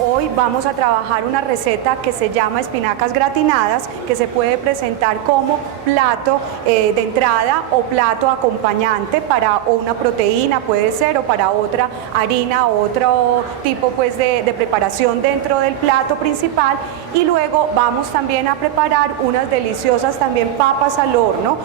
Hoy vamos a trabajar una receta que se llama espinacas gratinadas, que se puede presentar como plato de entrada o plato acompañante para una proteína, puede ser, o para otra harina o otro tipo pues de preparación dentro del plato principal. Y luego vamos también a preparar unas deliciosas también papas al horno,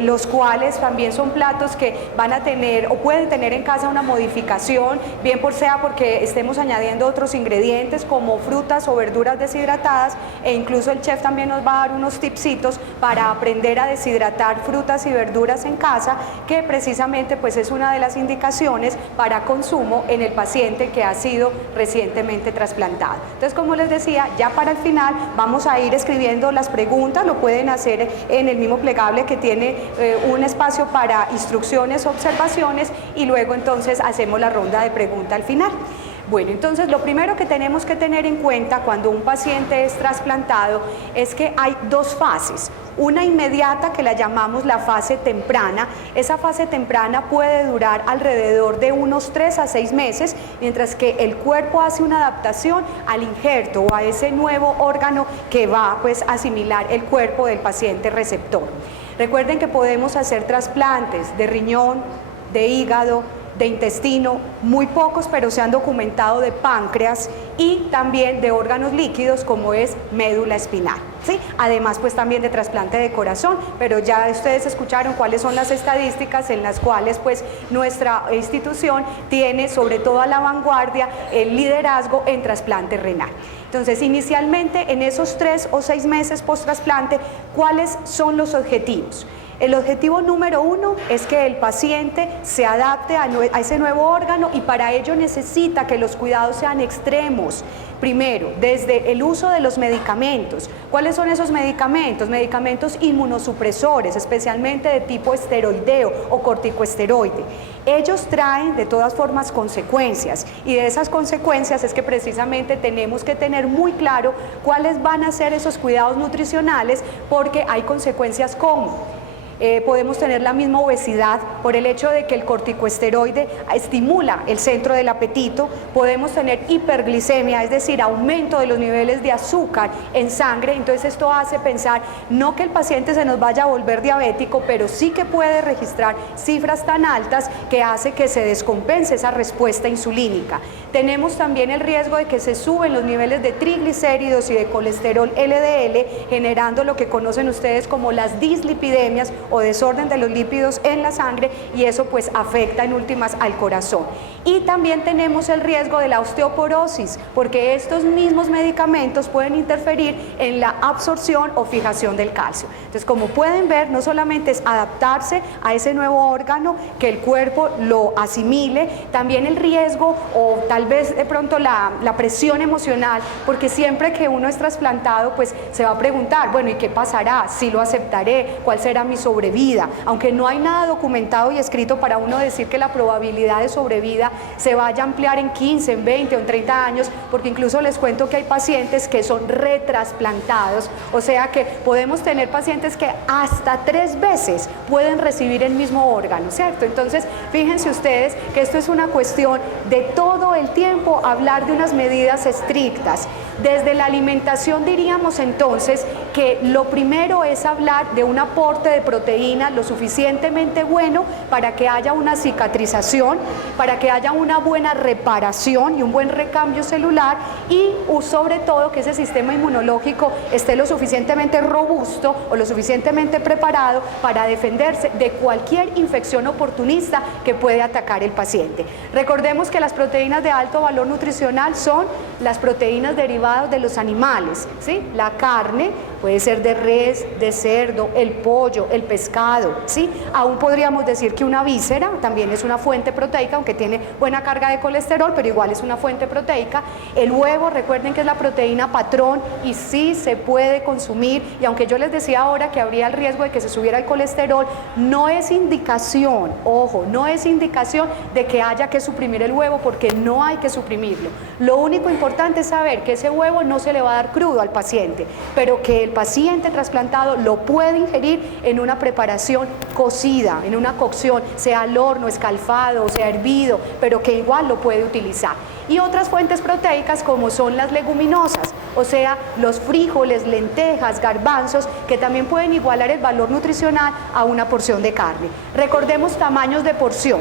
los cuales también son platos que van a tener o pueden tener en casa una modificación, bien por sea porque estemos añadiendo otros ingredientes como frutas o verduras deshidratadas, e incluso el chef también nos va a dar unos tipsitos para aprender a deshidratar frutas y verduras en casa, que precisamente pues es una de las indicaciones para consumo en el paciente que ha sido recientemente trasplantado. Entonces, como les decía, ya para el final vamos a ir escribiendo las preguntas, lo pueden hacer en el mismo plegable que tiene un espacio para instrucciones, observaciones, y luego entonces hacemos la ronda de preguntas al final. Bueno, entonces lo primero que tenemos que tener en cuenta cuando un paciente es trasplantado es que hay dos fases. Una inmediata, que la llamamos la fase temprana. Esa fase temprana puede durar alrededor de unos 3 a 6 meses, mientras que el cuerpo hace una adaptación al injerto o a ese nuevo órgano que va pues a asimilar el cuerpo del paciente receptor. Recuerden que podemos hacer trasplantes de riñón, de hígado, de intestino, muy pocos, pero se han documentado de páncreas y también de órganos líquidos como es médula espinal, ¿sí? Además pues también de trasplante de corazón, pero ya ustedes escucharon cuáles son las estadísticas en las cuales pues nuestra institución tiene sobre todo a la vanguardia el liderazgo en trasplante renal. Entonces, inicialmente en esos 3 o 6 meses post trasplante, ¿cuáles son los objetivos? El objetivo número 1 es que el paciente se adapte a ese nuevo órgano, y para ello necesita que los cuidados sean extremos. Primero, desde el uso de los medicamentos. ¿Cuáles son esos medicamentos? Medicamentos inmunosupresores, especialmente de tipo esteroideo o corticoesteroide. Ellos traen de todas formas consecuencias, y de esas consecuencias es que precisamente tenemos que tener muy claro cuáles van a ser esos cuidados nutricionales, porque hay consecuencias como podemos tener la misma obesidad por el hecho de que el corticoesteroide estimula el centro del apetito, podemos tener hiperglicemia, es decir, aumento de los niveles de azúcar en sangre. Entonces esto hace pensar no que el paciente se nos vaya a volver diabético, pero sí que puede registrar cifras tan altas que hace que se descompense esa respuesta insulínica. Tenemos también el riesgo de que se suben los niveles de triglicéridos y de colesterol LDL, generando lo que conocen ustedes como las dislipidemias o desorden de los lípidos en la sangre, y eso pues afecta en últimas al corazón. Y también tenemos el riesgo de la osteoporosis, porque estos mismos medicamentos pueden interferir en la absorción o fijación del calcio. Entonces, como pueden ver, no solamente es adaptarse a ese nuevo órgano, que el cuerpo lo asimile, también el riesgo o tal vez de pronto la presión emocional, porque siempre que uno es trasplantado pues se va a preguntar, bueno, ¿y qué pasará? ¿Si lo aceptaré? ¿Cuál será mi sobrevida? Aunque no hay nada documentado y escrito para uno decir que la probabilidad de sobrevida se vaya a ampliar en 15, en 20 o en 30 años, porque incluso les cuento que hay pacientes que son retrasplantados, o sea que podemos tener pacientes que hasta 3 veces pueden recibir el mismo órgano, ¿cierto? Entonces, fíjense ustedes que esto es una cuestión de todo el tiempo hablar de unas medidas estrictas. Desde la alimentación diríamos entonces que lo primero es hablar de un aporte de proteína lo suficientemente bueno para que haya una cicatrización, para que haya una buena reparación y un buen recambio celular, y sobre todo que ese sistema inmunológico esté lo suficientemente robusto o lo suficientemente preparado para defenderse de cualquier infección oportunista que puede atacar el paciente. Recordemos que las proteínas de alto valor nutricional son las proteínas derivadas de los animales, ¿sí? La carne puede ser de res, de cerdo, el pollo, el pescado, ¿sí? Aún podríamos decir que una víscera también es una fuente proteica, aunque tiene buena carga de colesterol, pero igual es una fuente proteica. El huevo, recuerden que es la proteína patrón y sí se puede consumir, y aunque yo les decía ahora que habría el riesgo de que se subiera el colesterol, no es indicación, ojo, no es indicación de que haya que suprimir el huevo, porque no hay que suprimirlo. Lo único importante es saber que ese huevo no se le va a dar crudo al paciente, pero que el paciente trasplantado lo puede ingerir en una preparación cocida, en una cocción, sea al horno, escalfado, sea hervido, pero que igual lo puede utilizar. y otras fuentes proteicas como son las leguminosas, o sea, los frijoles, lentejas, garbanzos, que también pueden igualar el valor nutricional a una porción de carne. Recordemos tamaños de porción.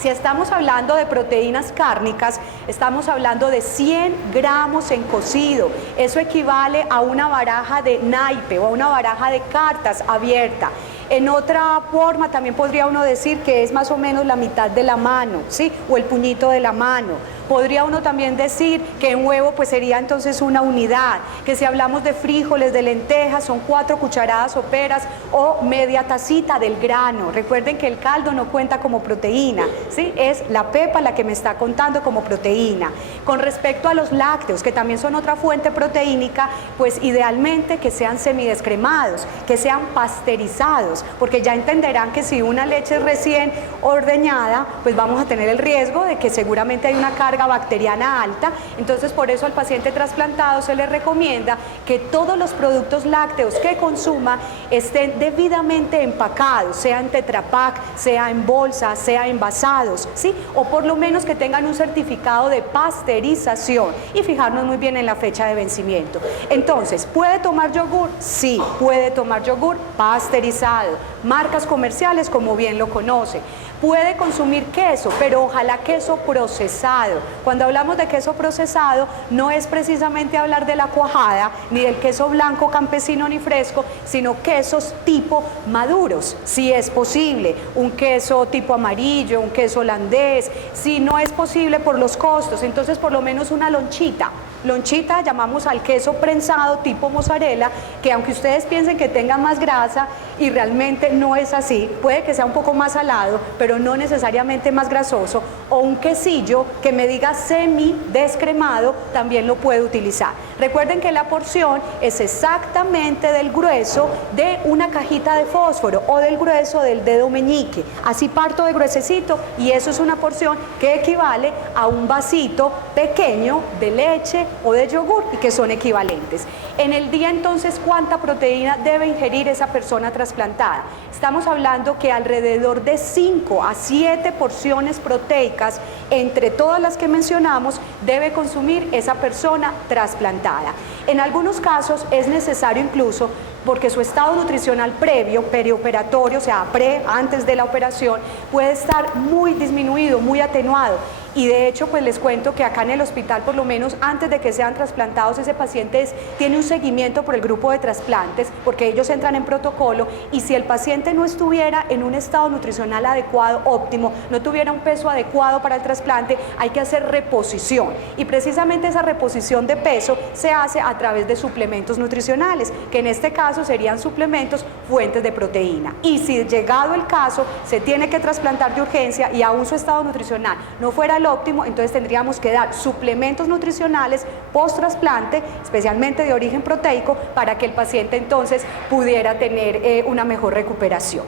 Si estamos hablando de proteínas cárnicas, estamos hablando de 100 gramos en cocido. Eso equivale a una baraja de naipe o a una baraja de cartas abierta. En otra forma también podría uno decir que es más o menos la mitad de la mano, ¿sí? O el puñito de la mano. Podría uno también decir que un huevo pues sería entonces una unidad, que si hablamos de frijoles, de lentejas, son 4 cucharadas soperas o media tacita del grano. Recuerden que el caldo no cuenta como proteína, ¿sí? Es la pepa la que me está contando como proteína. Con respecto a los lácteos, que también son otra fuente proteínica, pues idealmente que sean semidescremados, que sean pasteurizados, porque ya entenderán que si una leche es recién ordeñada, pues vamos a tener el riesgo de que seguramente hay una carga bacteriana alta. Entonces por eso al paciente trasplantado se le recomienda que todos los productos lácteos que consuma estén debidamente empacados, sea en Tetra Pak, sea en bolsa, sea envasados, ¿sí? O por lo menos que tengan un certificado de pasteurización y fijarnos muy bien en la fecha de vencimiento. Entonces, ¿puede tomar yogur? Sí, puede tomar yogur pasteurizado, marcas comerciales como bien lo conoce. Puede consumir queso, pero ojalá queso procesado. Cuando hablamos de queso procesado, no es precisamente hablar de la cuajada, ni del queso blanco campesino ni fresco, sino quesos tipo maduros, si es posible. Un queso tipo amarillo, un queso holandés, si no es posible por los costos, entonces por lo menos una lonchita. Lonchita llamamos al queso prensado tipo mozzarella, que aunque ustedes piensen que tenga más grasa y realmente no es así, puede que sea un poco más salado, pero no necesariamente más grasoso, o un quesillo que me diga semi descremado, también lo puede utilizar. Recuerden que la porción es exactamente del grueso de una cajita de fósforo o del grueso del dedo meñique. Así parto de gruesecito y eso es una porción que equivale a un vasito pequeño de leche o de yogur y que son equivalentes. En el día entonces, ¿cuánta proteína debe ingerir esa persona trasplantada? Estamos hablando que alrededor de 5 a 7 porciones proteicas entre todas las que mencionamos debe consumir esa persona trasplantada. En algunos casos es necesario incluso porque su estado nutricional previo, perioperatorio, o sea, antes de la operación, puede estar muy disminuido, muy atenuado. Y de hecho, pues les cuento que acá en el hospital, por lo menos antes de que sean trasplantados, ese paciente tiene un seguimiento por el grupo de trasplantes, porque ellos entran en protocolo, y si el paciente no estuviera en un estado nutricional adecuado, óptimo, no tuviera un peso adecuado para el trasplante, hay que hacer reposición. Y precisamente esa reposición de peso se hace a través de suplementos nutricionales, que en este caso serían suplementos fuentes de proteína. Y si llegado el caso se tiene que trasplantar de urgencia y aún su estado nutricional no fuera el óptimo, entonces tendríamos que dar suplementos nutricionales post trasplante, especialmente de origen proteico, para que el paciente entonces pudiera tener una mejor recuperación.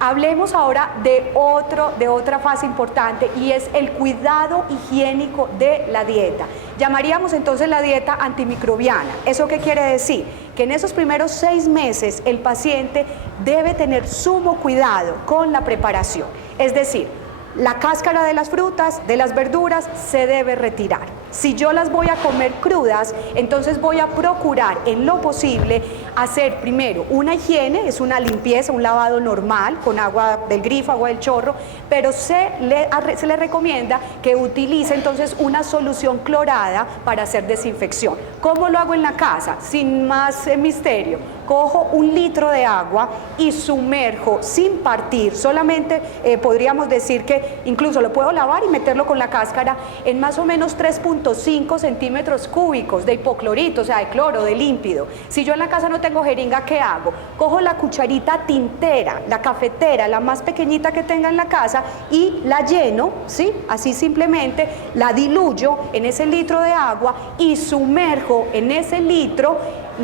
Hablemos ahora de otra fase importante, y es el cuidado higiénico de la dieta. Llamaríamos entonces la dieta antimicrobiana. ¿Eso qué quiere decir? Que en esos primeros 6 meses el paciente debe tener sumo cuidado con la preparación. Es decir, la cáscara de las frutas, de las verduras, se debe retirar. Si yo las voy a comer crudas, entonces voy a procurar en lo posible hacer primero una higiene, es una limpieza, un lavado normal con agua del grifo, agua del chorro, pero se le recomienda que utilice entonces una solución clorada para hacer desinfección. ¿Cómo lo hago en la casa? Sin más misterio. Cojo 1 litro de agua y sumerjo sin partir, solamente podríamos decir que incluso lo puedo lavar y meterlo con la cáscara en más o menos 3.5 centímetros cúbicos de hipoclorito, o sea, de cloro, de límpido. Si yo en la casa no tengo jeringa, ¿qué hago? Cojo la cucharita tintera, la cafetera, la más pequeñita que tenga en la casa, y la lleno, ¿sí? Así simplemente la diluyo en ese litro de agua y sumerjo en ese litro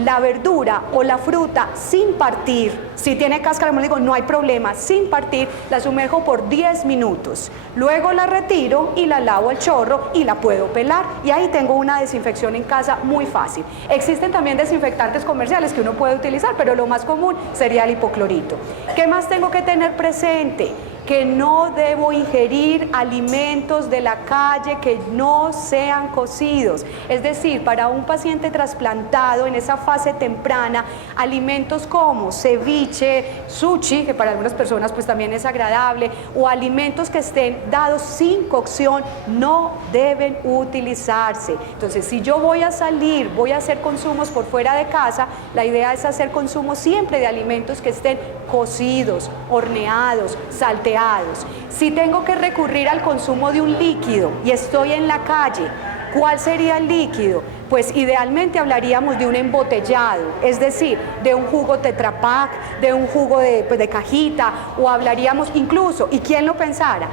la verdura o la fruta sin partir. Si tiene cáscara, como digo, no hay problema, sin partir, la sumerjo por 10 minutos. Luego la retiro y la lavo al chorro y la puedo pelar, y ahí tengo una desinfección en casa muy fácil. Existen también desinfectantes comerciales que uno puede utilizar, pero lo más común sería el hipoclorito. ¿Qué más tengo que tener presente? que no debo ingerir alimentos de la calle que no sean cocidos. Es decir, para un paciente trasplantado en esa fase temprana, alimentos como ceviche, sushi, que para algunas personas pues también es agradable, o alimentos que estén dados sin cocción no deben utilizarse. Entonces, si yo voy a salir, voy a hacer consumos por fuera de casa, la idea es hacer consumo siempre de alimentos que estén cocidos, horneados, salteados. Si tengo que recurrir al consumo de un líquido y estoy en la calle, ¿cuál sería el líquido? Pues idealmente hablaríamos de un embotellado, es decir, de un jugo Tetra Pak, de un jugo de cajita, o hablaríamos incluso, ¿y quién lo pensara?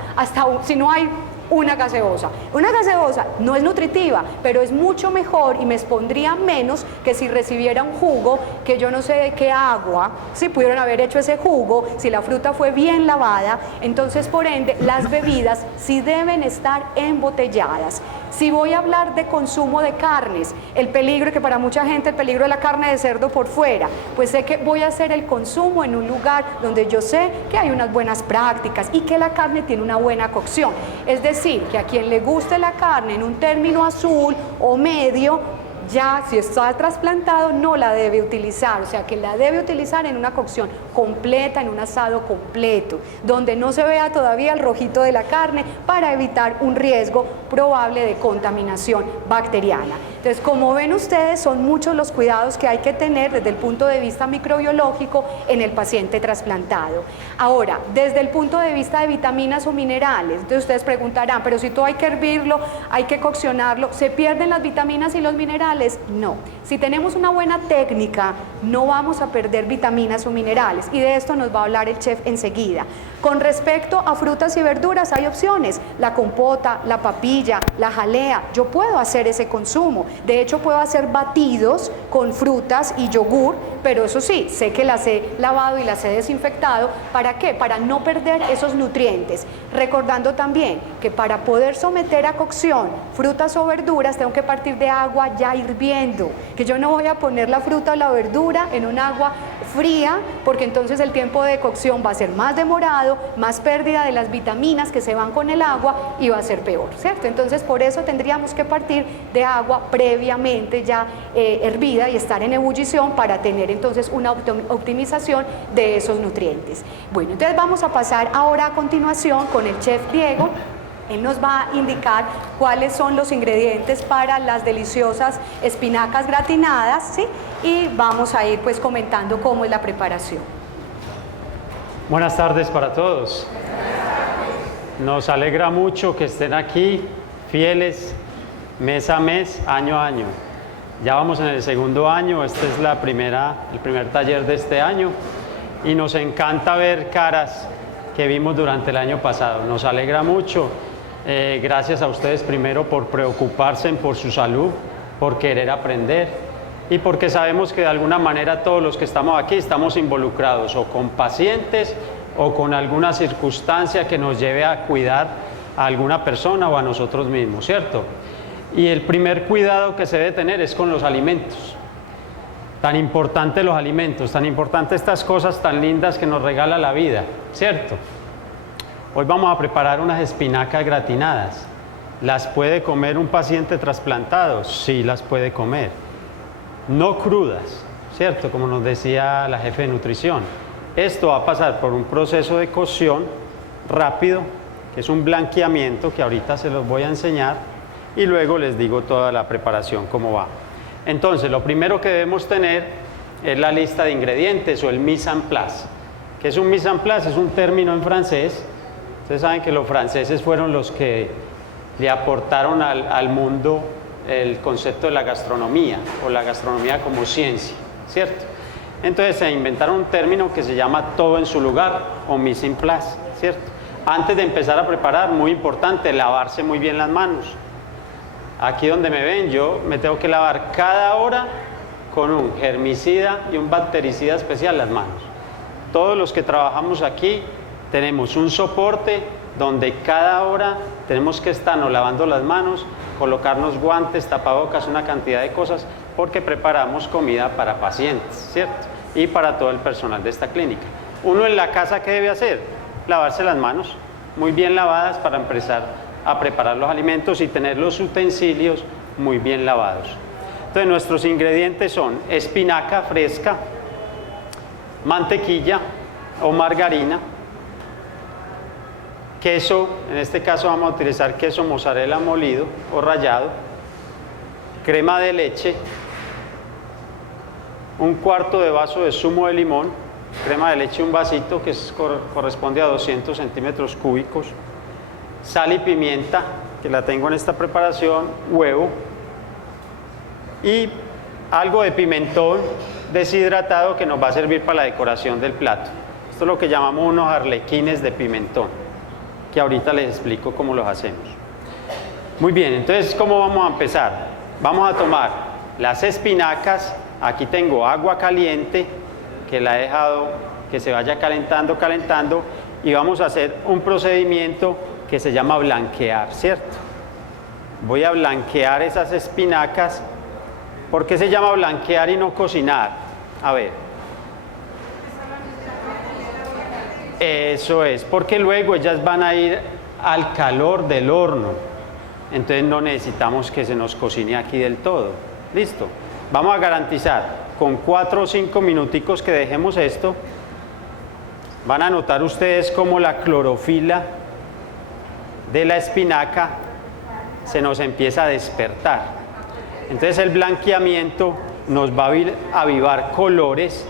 Si no hay una gaseosa. Una gaseosa no es nutritiva, pero es mucho mejor y me expondría menos que si recibiera un jugo que yo no sé de qué agua, si pudieron haber hecho ese jugo, si la fruta fue bien lavada. Entonces, por ende, las bebidas sí deben estar embotelladas. Si voy a hablar de consumo de carnes, el peligro, que para mucha gente el peligro de la carne de cerdo por fuera, pues sé que voy a hacer el consumo en un lugar donde yo sé que hay unas buenas prácticas y que la carne tiene una buena cocción. Es decir, que a quien le guste la carne en un término azul o medio, ya si está trasplantado no la debe utilizar, o sea que la debe utilizar en una cocción completa, en un asado completo, donde no se vea todavía el rojito de la carne para evitar un riesgo probable de contaminación bacteriana. Entonces, como ven ustedes, son muchos los cuidados que hay que tener desde el punto de vista microbiológico en el paciente trasplantado. Ahora, desde el punto de vista de vitaminas o minerales, entonces ustedes preguntarán, pero si todo hay que hervirlo, hay que coccionarlo, ¿se pierden las vitaminas y los minerales? No. Si tenemos una buena técnica, no vamos a perder vitaminas o minerales, y de esto nos va a hablar el chef enseguida. Con respecto a frutas y verduras, hay opciones, la compota, la papilla, la jalea, yo puedo hacer ese consumo. De hecho, puedo hacer batidos con frutas y yogur, pero eso sí, sé que las he lavado y las he desinfectado. ¿Para qué? Para no perder esos nutrientes. Recordando también que para poder someter a cocción frutas o verduras, tengo que partir de agua ya hirviendo, que yo no voy a poner la fruta o la verdura en un agua fría, porque entonces el tiempo de cocción va a ser más demorado, más pérdida de las vitaminas que se van con el agua y va a ser peor, ¿cierto? Entonces, por eso tendríamos que partir de agua previamente ya hervida y estar en ebullición para tener entonces una optimización de esos nutrientes. Bueno, entonces vamos a pasar ahora a continuación con el chef Diego. Él nos va a indicar cuáles son los ingredientes para las deliciosas espinacas gratinadas, ¿sí? Y vamos a ir pues comentando cómo es la preparación. Buenas tardes para todos. Nos alegra mucho que estén aquí, fieles, mes a mes, año a año. Ya vamos en el segundo año, este es el primer taller de este año, y nos encanta ver caras que vimos durante el año pasado. Nos alegra mucho. Gracias a ustedes primero por preocuparse por su salud, por querer aprender y porque sabemos que de alguna manera todos los que estamos aquí estamos involucrados o con pacientes o con alguna circunstancia que nos lleve a cuidar a alguna persona o a nosotros mismos, ¿cierto? Y el primer cuidado que se debe tener es con los alimentos. Tan importante los alimentos, tan importante estas cosas tan lindas que nos regala la vida, ¿cierto? Hoy vamos a preparar unas espinacas gratinadas. ¿Las puede comer un paciente trasplantado? Sí, las puede comer. No crudas, ¿cierto? Como nos decía la jefe de nutrición. Esto va a pasar por un proceso de cocción rápido, que es un blanqueamiento, que ahorita se los voy a enseñar, y luego les digo toda la preparación, cómo va. Entonces, lo primero que debemos tener es la lista de ingredientes o el mise en place. ¿Qué es un mise en place? Es un término en francés. Ustedes saben que los franceses fueron los que le aportaron al mundo el concepto de la gastronomía o la gastronomía como ciencia, ¿cierto? Entonces se inventaron un término que se llama todo en su lugar o mise en place, ¿cierto? Antes de empezar a preparar, muy importante, lavarse muy bien las manos. Aquí donde me ven, yo me tengo que lavar cada hora con un germicida y un bactericida especial las manos. Todos los que trabajamos aquí tenemos un soporte donde cada hora tenemos que estarnos lavando las manos, colocarnos guantes, tapabocas, una cantidad de cosas, porque preparamos comida para pacientes, ¿cierto? Y para todo el personal de esta clínica. Uno en la casa, ¿qué debe hacer? lavarse las manos, muy bien lavadas para empezar a preparar los alimentos y tener los utensilios muy bien lavados. Entonces nuestros ingredientes son espinaca fresca, mantequilla o margarina, queso, en este caso vamos a utilizar queso mozzarella molido o rallado, crema de leche, un cuarto de vaso de zumo de limón, crema de leche un vasito que corresponde a 200 centímetros cúbicos, sal y pimienta, que la tengo en esta preparación, huevo y algo de pimentón deshidratado que nos va a servir para la decoración del plato. Esto es lo que llamamos unos arlequines de pimentón, que ahorita les explico cómo los hacemos. Muy bien, entonces, ¿cómo vamos a empezar? Vamos a tomar las espinacas, aquí tengo agua caliente, que la he dejado que se vaya calentando, y vamos a hacer un procedimiento que se llama blanquear, ¿cierto? Voy a blanquear esas espinacas. ¿Por qué se llama blanquear y no cocinar? A ver. Eso es, porque luego ellas van a ir al calor del horno. Entonces no necesitamos que se nos cocine aquí del todo. ¿Listo? Vamos a garantizar con 4 o 5 minuticos que dejemos esto. Van a notar ustedes cómo la clorofila de la espinaca se nos empieza a despertar. Entonces el blanqueamiento nos va a avivar colores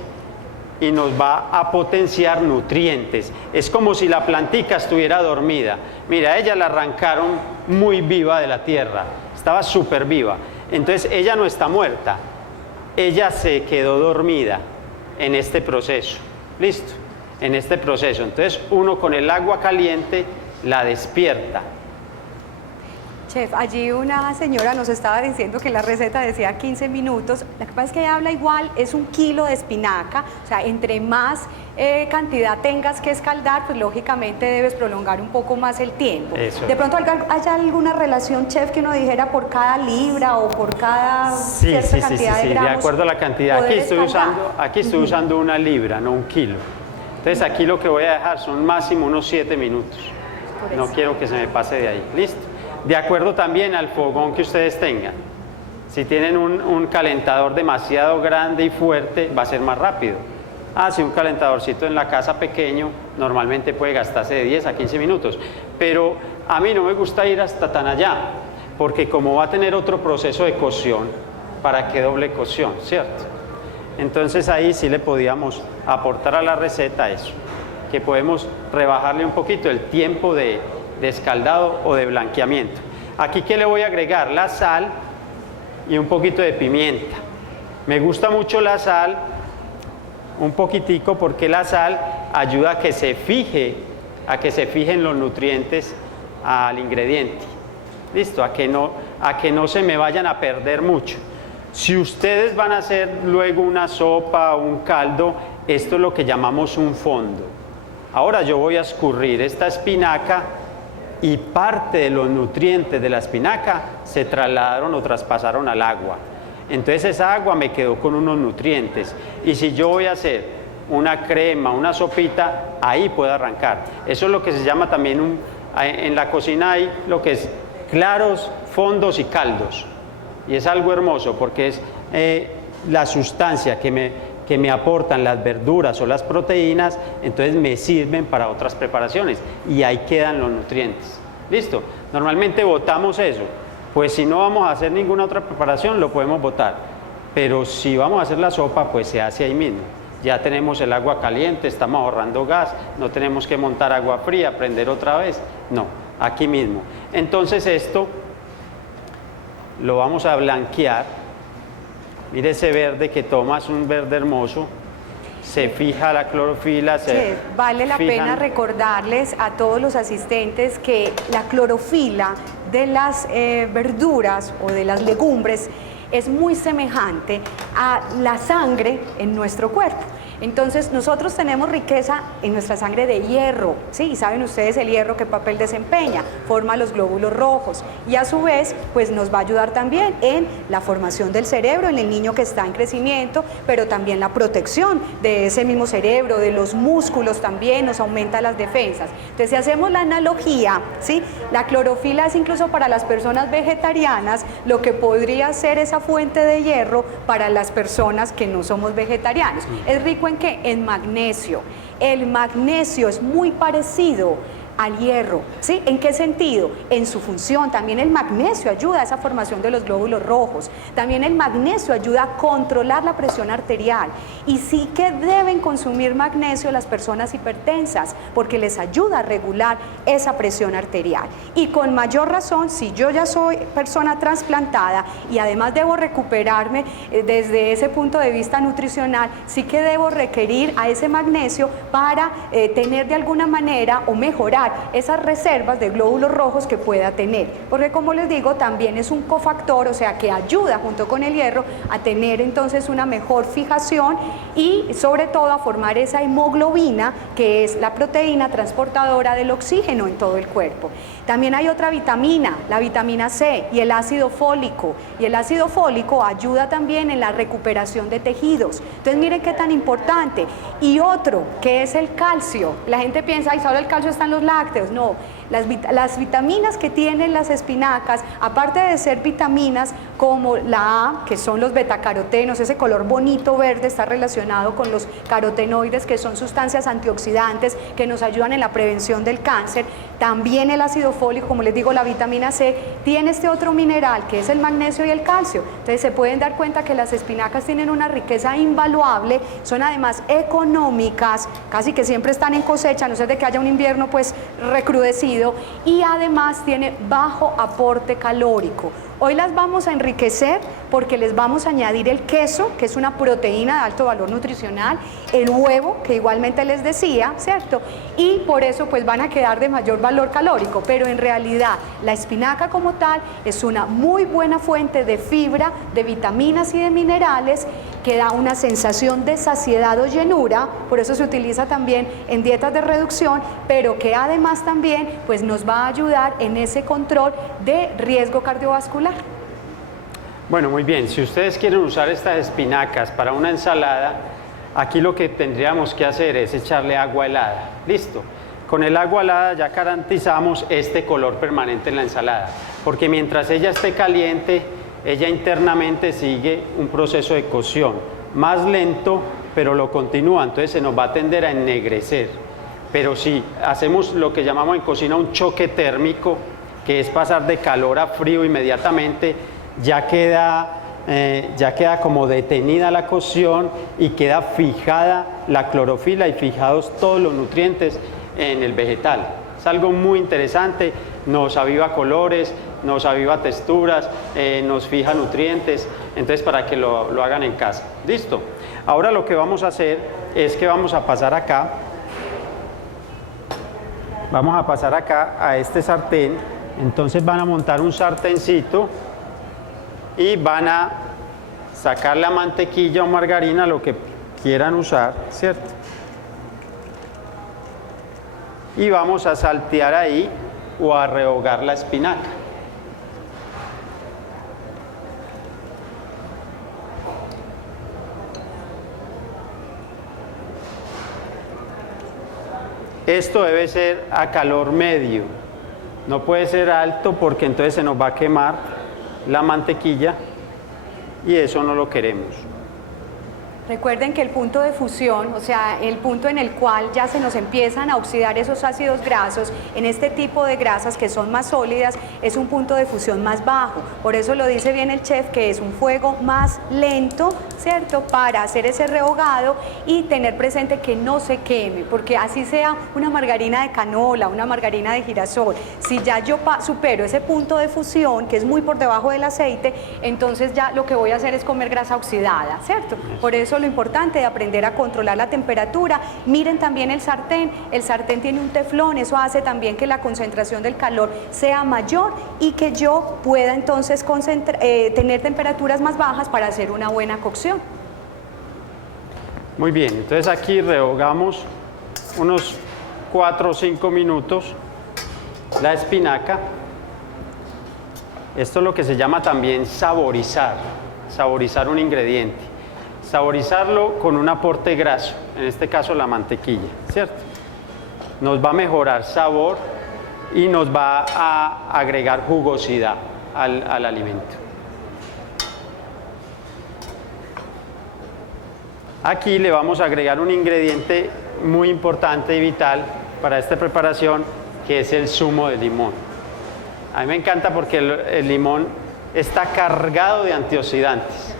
y nos va a potenciar nutrientes. Es como si la plantica estuviera dormida. Mira, ella la arrancaron muy viva de la tierra, estaba súper viva. Entonces ella no está muerta, ella se quedó dormida en este proceso. ¿Listo? En este proceso. Entonces uno con el agua caliente la despierta. Chef, allí una señora nos estaba diciendo que la receta decía 15 minutos. Lo que pasa es que ella habla igual, es 1 kilo de espinaca. O sea, entre más cantidad tengas que escaldar, pues lógicamente debes prolongar un poco más el tiempo. Eso. ¿De pronto hay alguna relación, chef, que uno dijera por cada libra o por cada cierta cantidad de gramos? De acuerdo a la cantidad. Aquí estoy usando 1 libra, no 1 kilo. Entonces aquí lo que voy a dejar son máximo unos 7 minutos. No quiero que se me pase de ahí. ¿Listo? De acuerdo también al fogón que ustedes tengan. Si tienen un calentador demasiado grande y fuerte, va a ser más rápido. Si un calentadorcito en la casa pequeño, normalmente puede gastarse de 10 a 15 minutos. Pero a mí no me gusta ir hasta tan allá, porque como va a tener otro proceso de cocción, ¿para qué doble cocción? ¿Cierto? Entonces ahí sí le podíamos aportar a la receta eso, que podemos rebajarle un poquito el tiempo de escaldado o de blanqueamiento. Aquí, ¿qué le voy a agregar? La sal y un poquito de pimienta. Me gusta mucho la sal, un poquitico, porque la sal ayuda a que se fijen los nutrientes al ingrediente. ¿Listo? A que no se me vayan a perder mucho. Si ustedes van a hacer luego una sopa o un caldo, esto es lo que llamamos un fondo. Ahora yo voy a escurrir esta espinaca y parte de los nutrientes de la espinaca se trasladaron o traspasaron al agua. Entonces esa agua me quedó con unos nutrientes. Y si yo voy a hacer una crema, una sopita, ahí puedo arrancar. Eso es lo que se llama también, en la cocina hay lo que es claros, fondos y caldos. Y es algo hermoso porque es la sustancia que me aportan las verduras o las proteínas, entonces me sirven para otras preparaciones y ahí quedan los nutrientes. ¿Listo? Normalmente botamos eso, pues si no vamos a hacer ninguna otra preparación lo podemos botar, pero si vamos a hacer la sopa, pues se hace ahí mismo. Ya tenemos el agua caliente, estamos ahorrando gas, no tenemos que montar agua fría, prender otra vez, no, aquí mismo. Entonces esto lo vamos a blanquear. Mire ese verde que toma, es un verde hermoso. Se fija la clorofila. Vale la pena recordarles a todos los asistentes que la clorofila de las verduras o de las legumbres es muy semejante a la sangre en nuestro cuerpo. Entonces nosotros tenemos riqueza en nuestra sangre de hierro, ¿sí? Y saben ustedes el hierro qué papel desempeña, forma los glóbulos rojos y a su vez pues nos va a ayudar también en la formación del cerebro en el niño que está en crecimiento, pero también la protección de ese mismo cerebro, de los músculos también, nos aumenta las defensas. Entonces si hacemos la analogía, ¿sí? La clorofila es incluso para las personas vegetarianas lo que podría ser esa fuente de hierro para las personas que no somos vegetarianos. Es rico en ¿qué? En magnesio. El magnesio es muy parecido al hierro, ¿sí? ¿En qué sentido? En su función. También el magnesio ayuda a esa formación de los glóbulos rojos. También el magnesio ayuda a controlar la presión arterial. Y sí que deben consumir magnesio las personas hipertensas, porque les ayuda a regular esa presión arterial. Y con mayor razón, si yo ya soy persona trasplantada y además debo recuperarme desde ese punto de vista nutricional, sí que debo requerir a ese magnesio para tener de alguna manera o mejorar esas reservas de glóbulos rojos que pueda tener, porque como les digo también es un cofactor, o sea que ayuda junto con el hierro a tener entonces una mejor fijación y sobre todo a formar esa hemoglobina que es la proteína transportadora del oxígeno en todo el cuerpo. También hay otra vitamina, la vitamina C y el ácido fólico, y el ácido fólico ayuda también en la recuperación de tejidos. Entonces miren qué tan importante. Y otro que es el calcio. La gente piensa, ay, solo el calcio está en los lácteos. No, las vitaminas que tienen las espinacas, aparte de ser vitaminas como la A, que son los betacarotenos, ese color bonito verde está relacionado con los carotenoides, que son sustancias antioxidantes que nos ayudan en la prevención del cáncer. También el ácido fólico, como les digo, la vitamina C, tiene este otro mineral que es el magnesio y el calcio. Entonces se pueden dar cuenta que las espinacas tienen una riqueza invaluable, son además económicas, casi que siempre están en cosecha, a no ser de que haya un invierno pues recrudecido, y además tiene bajo aporte calórico. Hoy las vamos a enriquecer porque les vamos a añadir el queso, que es una proteína de alto valor nutricional, el huevo, que igualmente les decía, ¿cierto? Y por eso pues van a quedar de mayor valor calórico, pero en realidad la espinaca como tal es una muy buena fuente de fibra, de vitaminas y de minerales, que da una sensación de saciedad o llenura, por eso se utiliza también en dietas de reducción, pero que además también pues nos va a ayudar en ese control de riesgo cardiovascular. Bueno, muy bien, si ustedes quieren usar estas espinacas para una ensalada, aquí lo que tendríamos que hacer es echarle agua helada. Listo. Con el agua helada ya garantizamos este color permanente en la ensalada, porque mientras ella esté caliente, ella internamente sigue un proceso de cocción, más lento, pero lo continúa, entonces se nos va a tender a ennegrecer. Pero si hacemos lo que llamamos en cocina un choque térmico, que es pasar de calor a frío inmediatamente, ya queda como detenida la cocción y queda fijada la clorofila y fijados todos los nutrientes en el vegetal. Es algo muy interesante, nos aviva colores, nos aviva texturas, nos fija nutrientes, entonces para que lo hagan en casa. Listo. Ahora lo que vamos a hacer es que vamos a pasar acá a este sartén. Entonces van a montar un sartencito y van a sacar la mantequilla o margarina, lo que quieran usar, ¿cierto? Y vamos a saltear ahí o a rehogar la espinaca. Esto debe ser a calor medio, no puede ser alto porque entonces se nos va a quemar la mantequilla y eso no lo queremos. Recuerden que el punto de fusión, o sea, el punto en el cual ya se nos empiezan a oxidar esos ácidos grasos en este tipo de grasas que son más sólidas, es un punto de fusión más bajo. Por eso lo dice bien el chef, que es un fuego más lento, ¿cierto? Para hacer ese rehogado y tener presente que no se queme, porque así sea una margarina de canola, una margarina de girasol, si ya yo supero ese punto de fusión, que es muy por debajo del aceite, entonces ya lo que voy a hacer es comer grasa oxidada, ¿cierto? Por eso lo importante de aprender a controlar la temperatura. Miren también el sartén tiene un teflón, eso hace también que la concentración del calor sea mayor y que yo pueda entonces tener temperaturas más bajas para hacer una buena cocción. Muy bien, entonces aquí rehogamos unos 4 o 5 minutos la espinaca. Esto es lo que se llama también saborizar un ingrediente. Saborizarlo con un aporte graso, en este caso la mantequilla, ¿cierto? Nos va a mejorar sabor y nos va a agregar jugosidad al alimento. Aquí le vamos a agregar un ingrediente muy importante y vital para esta preparación, que es el zumo de limón. A mí me encanta porque el limón está cargado de antioxidantes.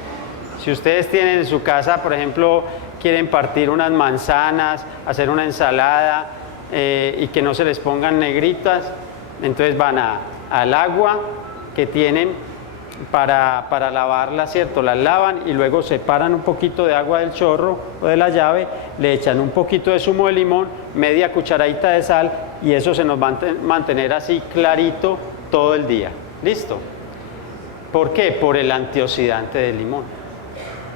Si ustedes tienen en su casa, por ejemplo, quieren partir unas manzanas, hacer una ensalada y que no se les pongan negritas, entonces van al agua que tienen para lavarlas, ¿cierto? Las lavan y luego separan un poquito de agua del chorro o de la llave, le echan un poquito de zumo de limón, media cucharadita de sal y eso se nos va a mantener así clarito todo el día. ¿Listo? ¿Por qué? Por el antioxidante del limón.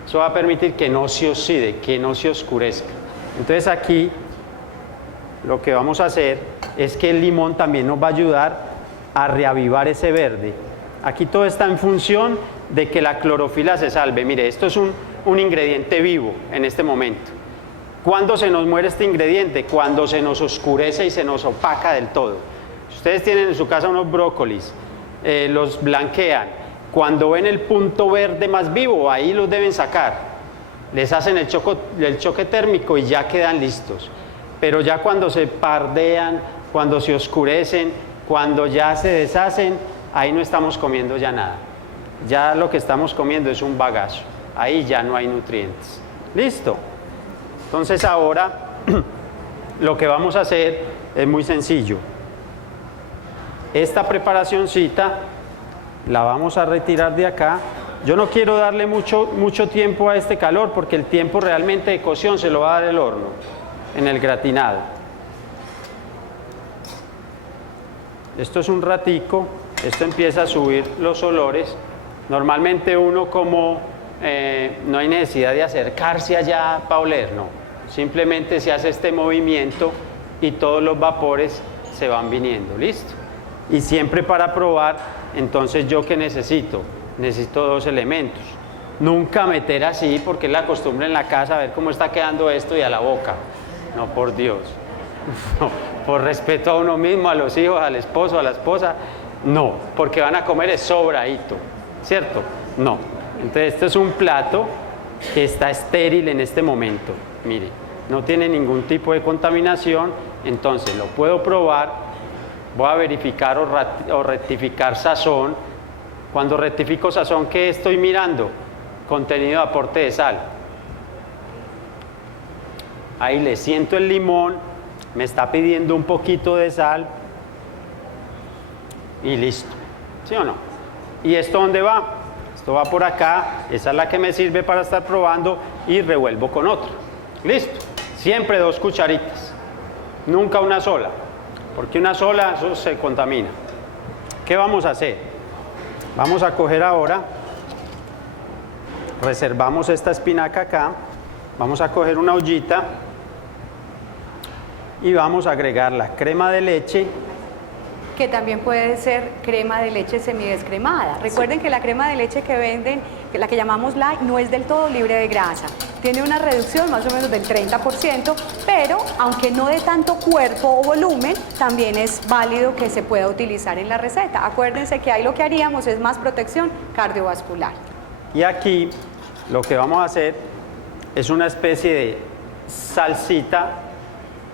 Eso va a permitir que no se oxide, que no se oscurezca. Entonces aquí lo que vamos a hacer es que el limón también nos va a ayudar a reavivar ese verde. Aquí todo está en función de que la clorofila se salve. Mire, esto es un ingrediente vivo en este momento. ¿Cuándo se nos muere este ingrediente? Cuando se nos oscurece y se nos opaca del todo. Si ustedes tienen en su casa unos brócolis, los blanquean. Cuando ven el punto verde más vivo, ahí los deben sacar. Les hacen el choque térmico y ya quedan listos. Pero ya cuando se pardean, cuando se oscurecen, cuando ya se deshacen, ahí no estamos comiendo ya nada. Ya lo que estamos comiendo es un bagazo. Ahí ya no hay nutrientes. ¿Listo? Entonces ahora lo que vamos a hacer es muy sencillo. Esta preparacioncita la vamos a retirar de acá. Yo no quiero darle mucho tiempo a este calor porque el tiempo realmente de cocción se lo va a dar el horno en el gratinado. Esto es un ratico, esto empieza a subir los olores. Normalmente uno no hay necesidad de acercarse allá para oler, no. Simplemente se hace este movimiento y todos los vapores se van viniendo, ¿listo? Y siempre para probar, entonces ¿yo qué necesito? Necesito 2 elementos. Nunca meter así, porque es la costumbre en la casa, a ver cómo está quedando esto y a la boca. No, por Dios. No, por respeto a uno mismo, a los hijos, al esposo, a la esposa. No, porque van a comer sobradito, ¿cierto? No. Entonces este es un plato que está estéril en este momento. Mire, no tiene ningún tipo de contaminación, entonces lo puedo probar. Voy a verificar o rectificar sazón. Cuando rectifico sazón, ¿qué estoy mirando? Contenido de aporte de sal. Ahí le siento el limón, me está pidiendo un poquito de sal y listo. ¿Sí o no? ¿Y esto dónde va? Esto va por acá, esa es la que me sirve para estar probando y revuelvo con otra. Listo. Siempre 2 cucharitas, nunca una sola, porque una sola eso se contamina. ¿Qué vamos a hacer? Vamos a coger ahora, reservamos esta espinaca acá, vamos a coger una ollita y vamos a agregar la crema de leche. Que también puede ser crema de leche semidescremada. Recuerden que la crema de leche que venden, la que llamamos light, no es del todo libre de grasa. Tiene una reducción más o menos del 30%, pero aunque no de tanto cuerpo o volumen, también es válido que se pueda utilizar en la receta. Acuérdense que ahí lo que haríamos es más protección cardiovascular. Y aquí lo que vamos a hacer es una especie de salsita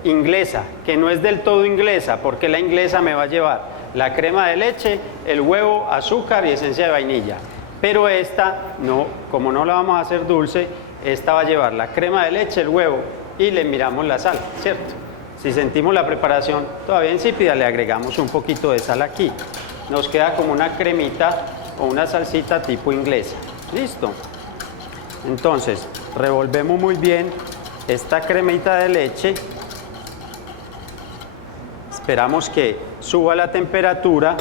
inglesa, que no es del todo inglesa, porque la inglesa me va a llevar la crema de leche, el huevo, azúcar y esencia de vainilla. Pero esta, no, como no la vamos a hacer dulce, esta va a llevar la crema de leche, el huevo y le miramos la sal, ¿cierto? Si sentimos la preparación todavía insípida, le agregamos un poquito de sal aquí. Nos queda como una cremita o una salsita tipo inglesa. ¿Listo? Entonces, revolvemos muy bien esta cremita de leche. Esperamos que suba la temperatura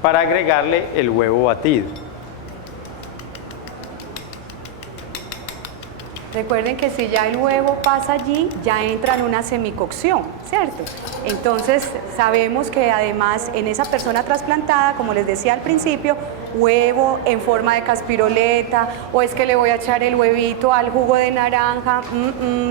para agregarle el huevo batido. Recuerden que si ya el huevo pasa allí, ya entra en una semicocción, ¿cierto? Entonces sabemos que además en esa persona trasplantada, como les decía al principio, huevo en forma de caspiroleta, o es que le voy a echar el huevito al jugo de naranja.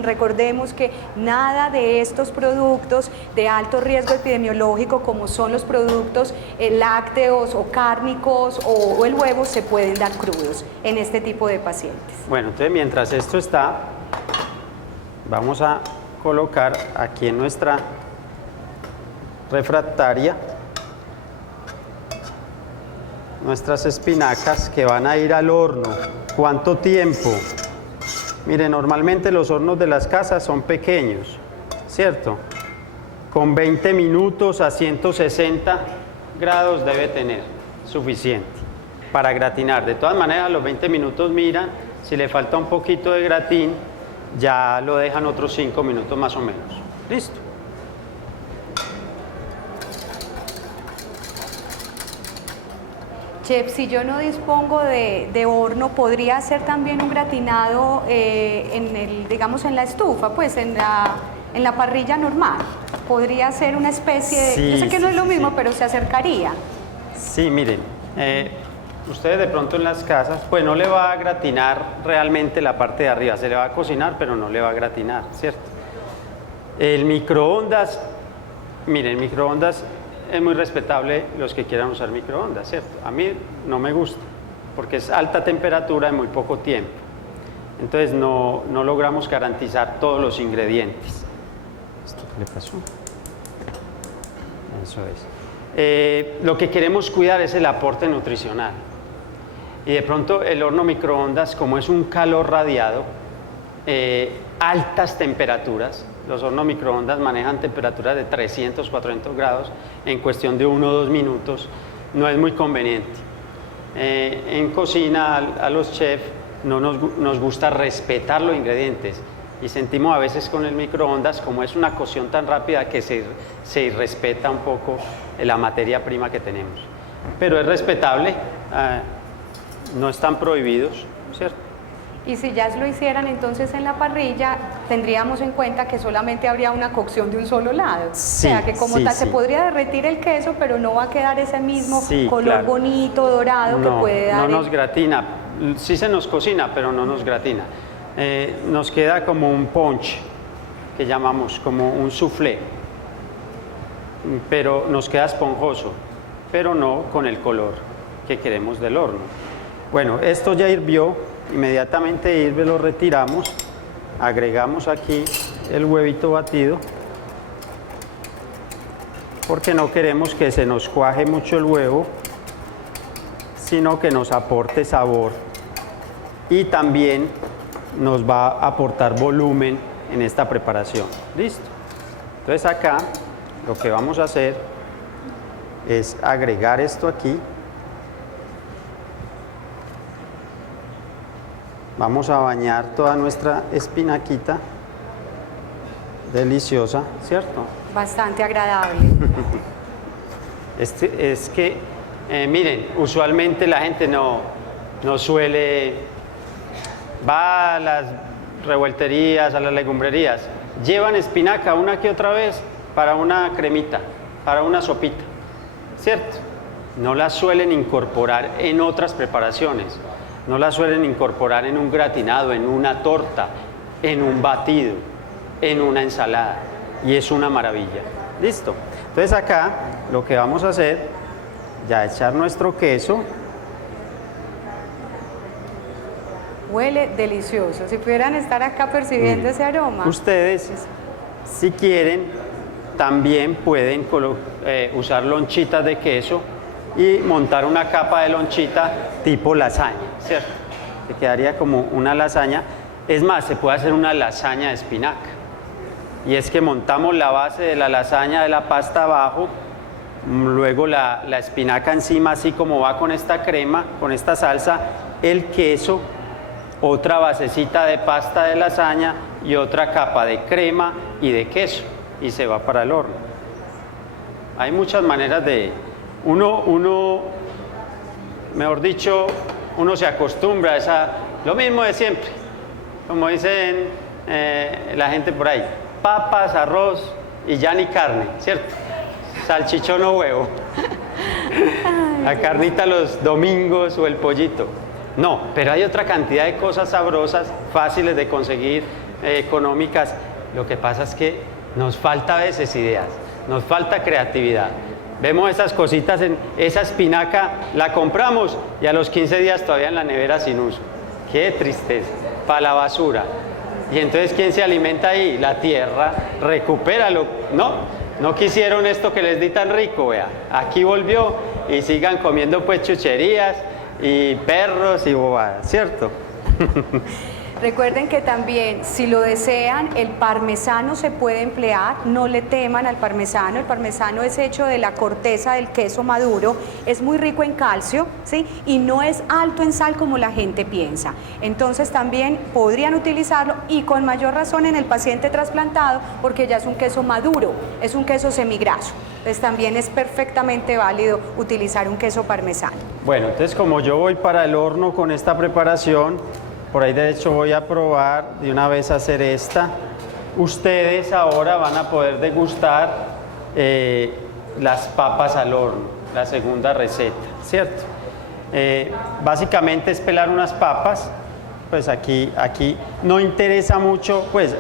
Recordemos que nada de estos productos de alto riesgo epidemiológico, como son los productos lácteos o cárnicos o el huevo, se pueden dar crudos en este tipo de pacientes. Bueno, entonces mientras esto está, vamos a colocar aquí en nuestra refractaria nuestras espinacas que van a ir al horno. ¿Cuánto tiempo? Mire, normalmente los hornos de las casas son pequeños, ¿cierto? Con 20 minutos a 160 grados debe tener suficiente para gratinar. De todas maneras, a los 20 minutos miran, si le falta un poquito de gratín, ya lo dejan otros 5 minutos más o menos. Listo. Chef, si yo no dispongo de horno, ¿podría hacer también un gratinado digamos, en la estufa, pues en la parrilla normal? ¿Podría ser una especie de...? Sí, yo sé que no es lo mismo, sí. pero se acercaría. Sí, miren, ustedes de pronto en las casas, pues no le va a gratinar realmente la parte de arriba, se le va a cocinar, pero no le va a gratinar, ¿cierto? El microondas, miren, el microondas es muy respetable los que quieran usar microondas, ¿cierto? A mí no me gusta, porque es alta temperatura en muy poco tiempo. Entonces no logramos garantizar todos los ingredientes. ¿Esto qué le pasó? Eso es. Lo que queremos cuidar es el aporte nutricional. Y de pronto el horno microondas, como es un calor radiado, altas temperaturas, los hornos microondas manejan temperaturas de 300, 400 grados en cuestión de 1 o 2 minutos, no es muy conveniente. En cocina a los chefs no nos gusta respetar los ingredientes y sentimos a veces con el microondas, como es una cocción tan rápida, que se irrespeta un poco la materia prima que tenemos. Pero es respetable, no están prohibidos, ¿cierto? Y si ya lo hicieran entonces en la parrilla, tendríamos en cuenta que solamente habría una cocción de un solo lado. Sí, o sea, que como sí, tal sí. se podría derretir el queso, pero no va a quedar ese mismo Sí, color claro. bonito, dorado, que puede dar... No nos gratina, sí se nos cocina, pero no nos gratina. Nos queda como un punch, que llamamos, como un soufflé, pero nos queda esponjoso, pero no con el color que queremos del horno. Bueno, esto ya hirvió. Inmediatamente hirve, lo retiramos, agregamos aquí el huevito batido, porque no queremos que se nos cuaje mucho el huevo, sino que nos aporte sabor y también nos va a aportar volumen en esta preparación. Listo. Entonces acá lo que vamos a hacer es agregar esto aquí. Vamos a bañar toda nuestra espinaquita, deliciosa, ¿cierto? Bastante agradable. Es que, miren, usualmente la gente no suele, va a las revuelterías, a las legumbrerías, llevan espinaca una que otra vez para una cremita, para una sopita, ¿cierto? No la suelen incorporar en otras preparaciones. No la suelen incorporar en un gratinado, en una torta, en un batido, en una ensalada. Y es una maravilla. ¿Listo? Entonces acá lo que vamos a hacer, ya echar nuestro queso. Huele delicioso. Si pudieran estar acá percibiendo ese aroma. Ustedes, si quieren, también pueden usar lonchitas de queso y montar una capa de lonchita tipo lasaña, ¿cierto? Que quedaría como una lasaña. Es más, se puede hacer una lasaña de espinaca. Y es que montamos la base de la lasaña de la pasta abajo, luego la espinaca encima, así como va con esta crema, con esta salsa, el queso, otra basecita de pasta de lasaña y otra capa de crema y de queso, y se va para el horno. Hay muchas maneras de... Mejor dicho, uno se acostumbra a lo mismo de siempre. como dicen la gente por ahí, papas, arroz y ya ni carne, ¿cierto? Salchichón o huevo. La carnita los domingos o el pollito. No, pero hay otra cantidad de cosas sabrosas, fáciles de conseguir, económicas. Lo que pasa es que nos falta a veces ideas, nos falta creatividad. Vemos esas cositas, esa espinaca la compramos y a los 15 días todavía en la nevera sin uso. Qué tristeza, para la basura. Y entonces, ¿quién se alimenta ahí? La tierra, recupéralo. No quisieron esto que les di tan rico, vea. Aquí volvió y sigan comiendo pues chucherías y perros y bobadas, ¿cierto? Recuerden que también, si lo desean, el parmesano se puede emplear, no le teman al parmesano. El parmesano es hecho de la corteza del queso maduro, es muy rico en calcio, ¿sí? Y no es alto en sal como la gente piensa. Entonces también podrían utilizarlo y con mayor razón en el paciente trasplantado, porque ya es un queso maduro, es un queso semigraso. Entonces también es perfectamente válido utilizar un queso parmesano. Bueno, entonces como yo voy para el horno con esta preparación, por ahí de hecho voy a probar de una vez hacer esta. Ustedes ahora van a poder degustar las papas al horno, la segunda receta, ¿cierto? Básicamente es pelar unas papas, pues aquí no interesa mucho, pues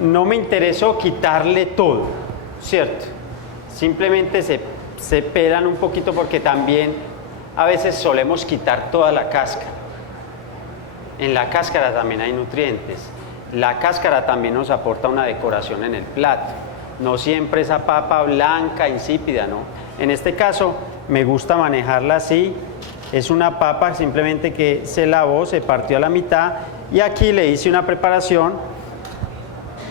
no me interesó quitarle todo, ¿cierto? Simplemente se pelan un poquito porque también a veces solemos quitar toda la cáscara. En la cáscara también hay nutrientes. La cáscara también nos aporta una decoración en el plato. No siempre esa papa blanca, insípida, ¿no? En este caso me gusta manejarla así. Es una papa simplemente que se lavó, se partió a la mitad y aquí le hice una preparación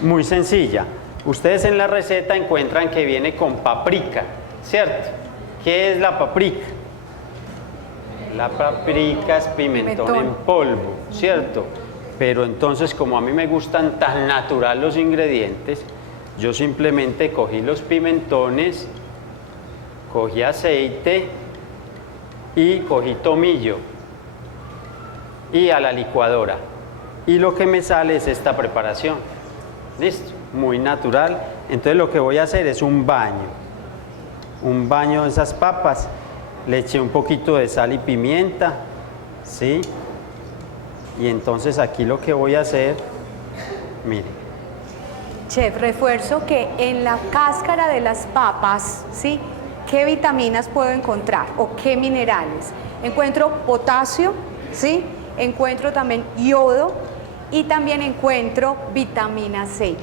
muy sencilla. Ustedes en la receta encuentran que viene con paprika, ¿cierto? ¿Qué es la paprika? La paprika es pimentón en polvo, ¿cierto? Pero entonces, como a mí me gustan tan natural los ingredientes, yo simplemente cogí los pimentones, cogí aceite y cogí tomillo y a la licuadora. Y lo que me sale es esta preparación. ¿Listo? Muy natural. Entonces lo que voy a hacer es un baño de esas papas. Le eché un poquito de sal y pimienta, ¿sí? Y entonces aquí lo que voy a hacer, mire. Chef, refuerzo que en la cáscara de las papas, ¿sí? ¿Qué vitaminas puedo encontrar o qué minerales? Encuentro potasio, ¿sí? Encuentro también yodo y también encuentro vitamina C.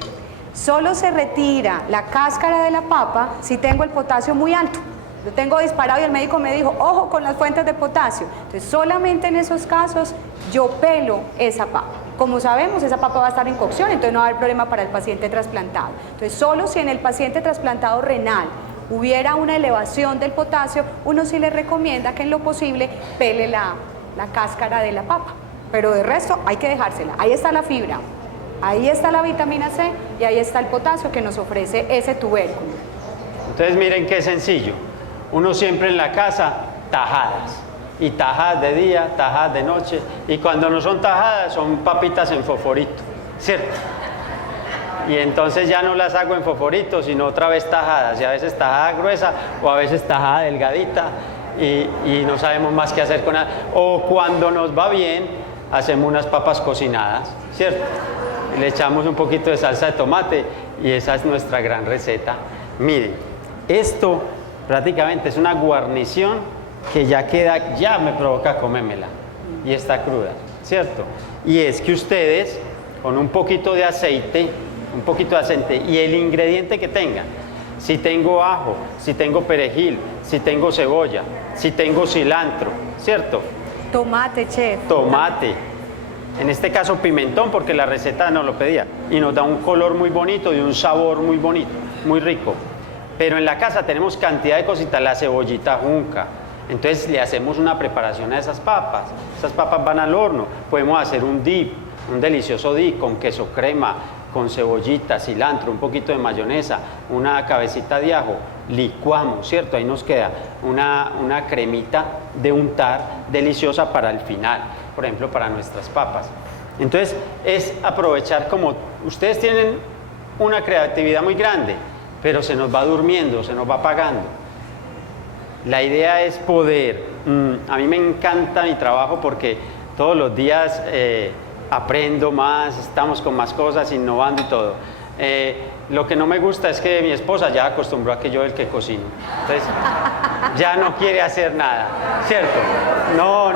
Solo se retira la cáscara de la papa si tengo el potasio muy alto. Lo tengo disparado y el médico me dijo, ojo con las fuentes de potasio. Entonces, solamente en esos casos yo pelo esa papa. Como sabemos, esa papa va a estar en cocción, entonces no va a haber problema para el paciente trasplantado. Entonces, solo si en el paciente trasplantado renal hubiera una elevación del potasio, uno sí le recomienda que en lo posible pele la cáscara de la papa. Pero de resto hay que dejársela. Ahí está la fibra, ahí está la vitamina C y ahí está el potasio que nos ofrece ese tubérculo. Entonces miren qué sencillo. Uno siempre en la casa, tajadas. Y tajadas de día, tajadas de noche. Y cuando no son tajadas, son papitas en fosforito, ¿cierto? Y entonces ya no las hago en fosforito, sino otra vez tajadas. Y a veces tajada gruesa o a veces tajada delgadita. Y no sabemos más qué hacer con nada. O cuando nos va bien, hacemos unas papas cocinadas, ¿cierto? Y le echamos un poquito de salsa de tomate y esa es nuestra gran receta. Miren, esto prácticamente es una guarnición que ya queda, ya me provoca comérmela y está cruda, ¿cierto? Y es que ustedes con un poquito de aceite y el ingrediente que tengan, si tengo ajo, si tengo perejil, si tengo cebolla, si tengo cilantro, ¿cierto? Tomate, chef. Tomate. En este caso pimentón porque la receta nos lo pedía y nos da un color muy bonito y un sabor muy bonito, muy rico. Pero en la casa tenemos cantidad de cositas, la cebollita junca. Entonces le hacemos una preparación a esas papas. Esas papas van al horno. Podemos hacer un dip, un delicioso dip con queso crema, con cebollita, cilantro, un poquito de mayonesa, una cabecita de ajo. Licuamos, ¿cierto? Ahí nos queda una cremita de untar deliciosa para el final, por ejemplo, para nuestras papas. Entonces es aprovechar, como ustedes tienen una creatividad muy grande, pero se nos va durmiendo, se nos va apagando. La idea es poder, a mí me encanta mi trabajo porque todos los días aprendo más, estamos con más cosas, innovando y todo. Lo que no me gusta es que mi esposa ya acostumbró a que yo el que cocino. Entonces, ya no quiere hacer nada, ¿cierto? No.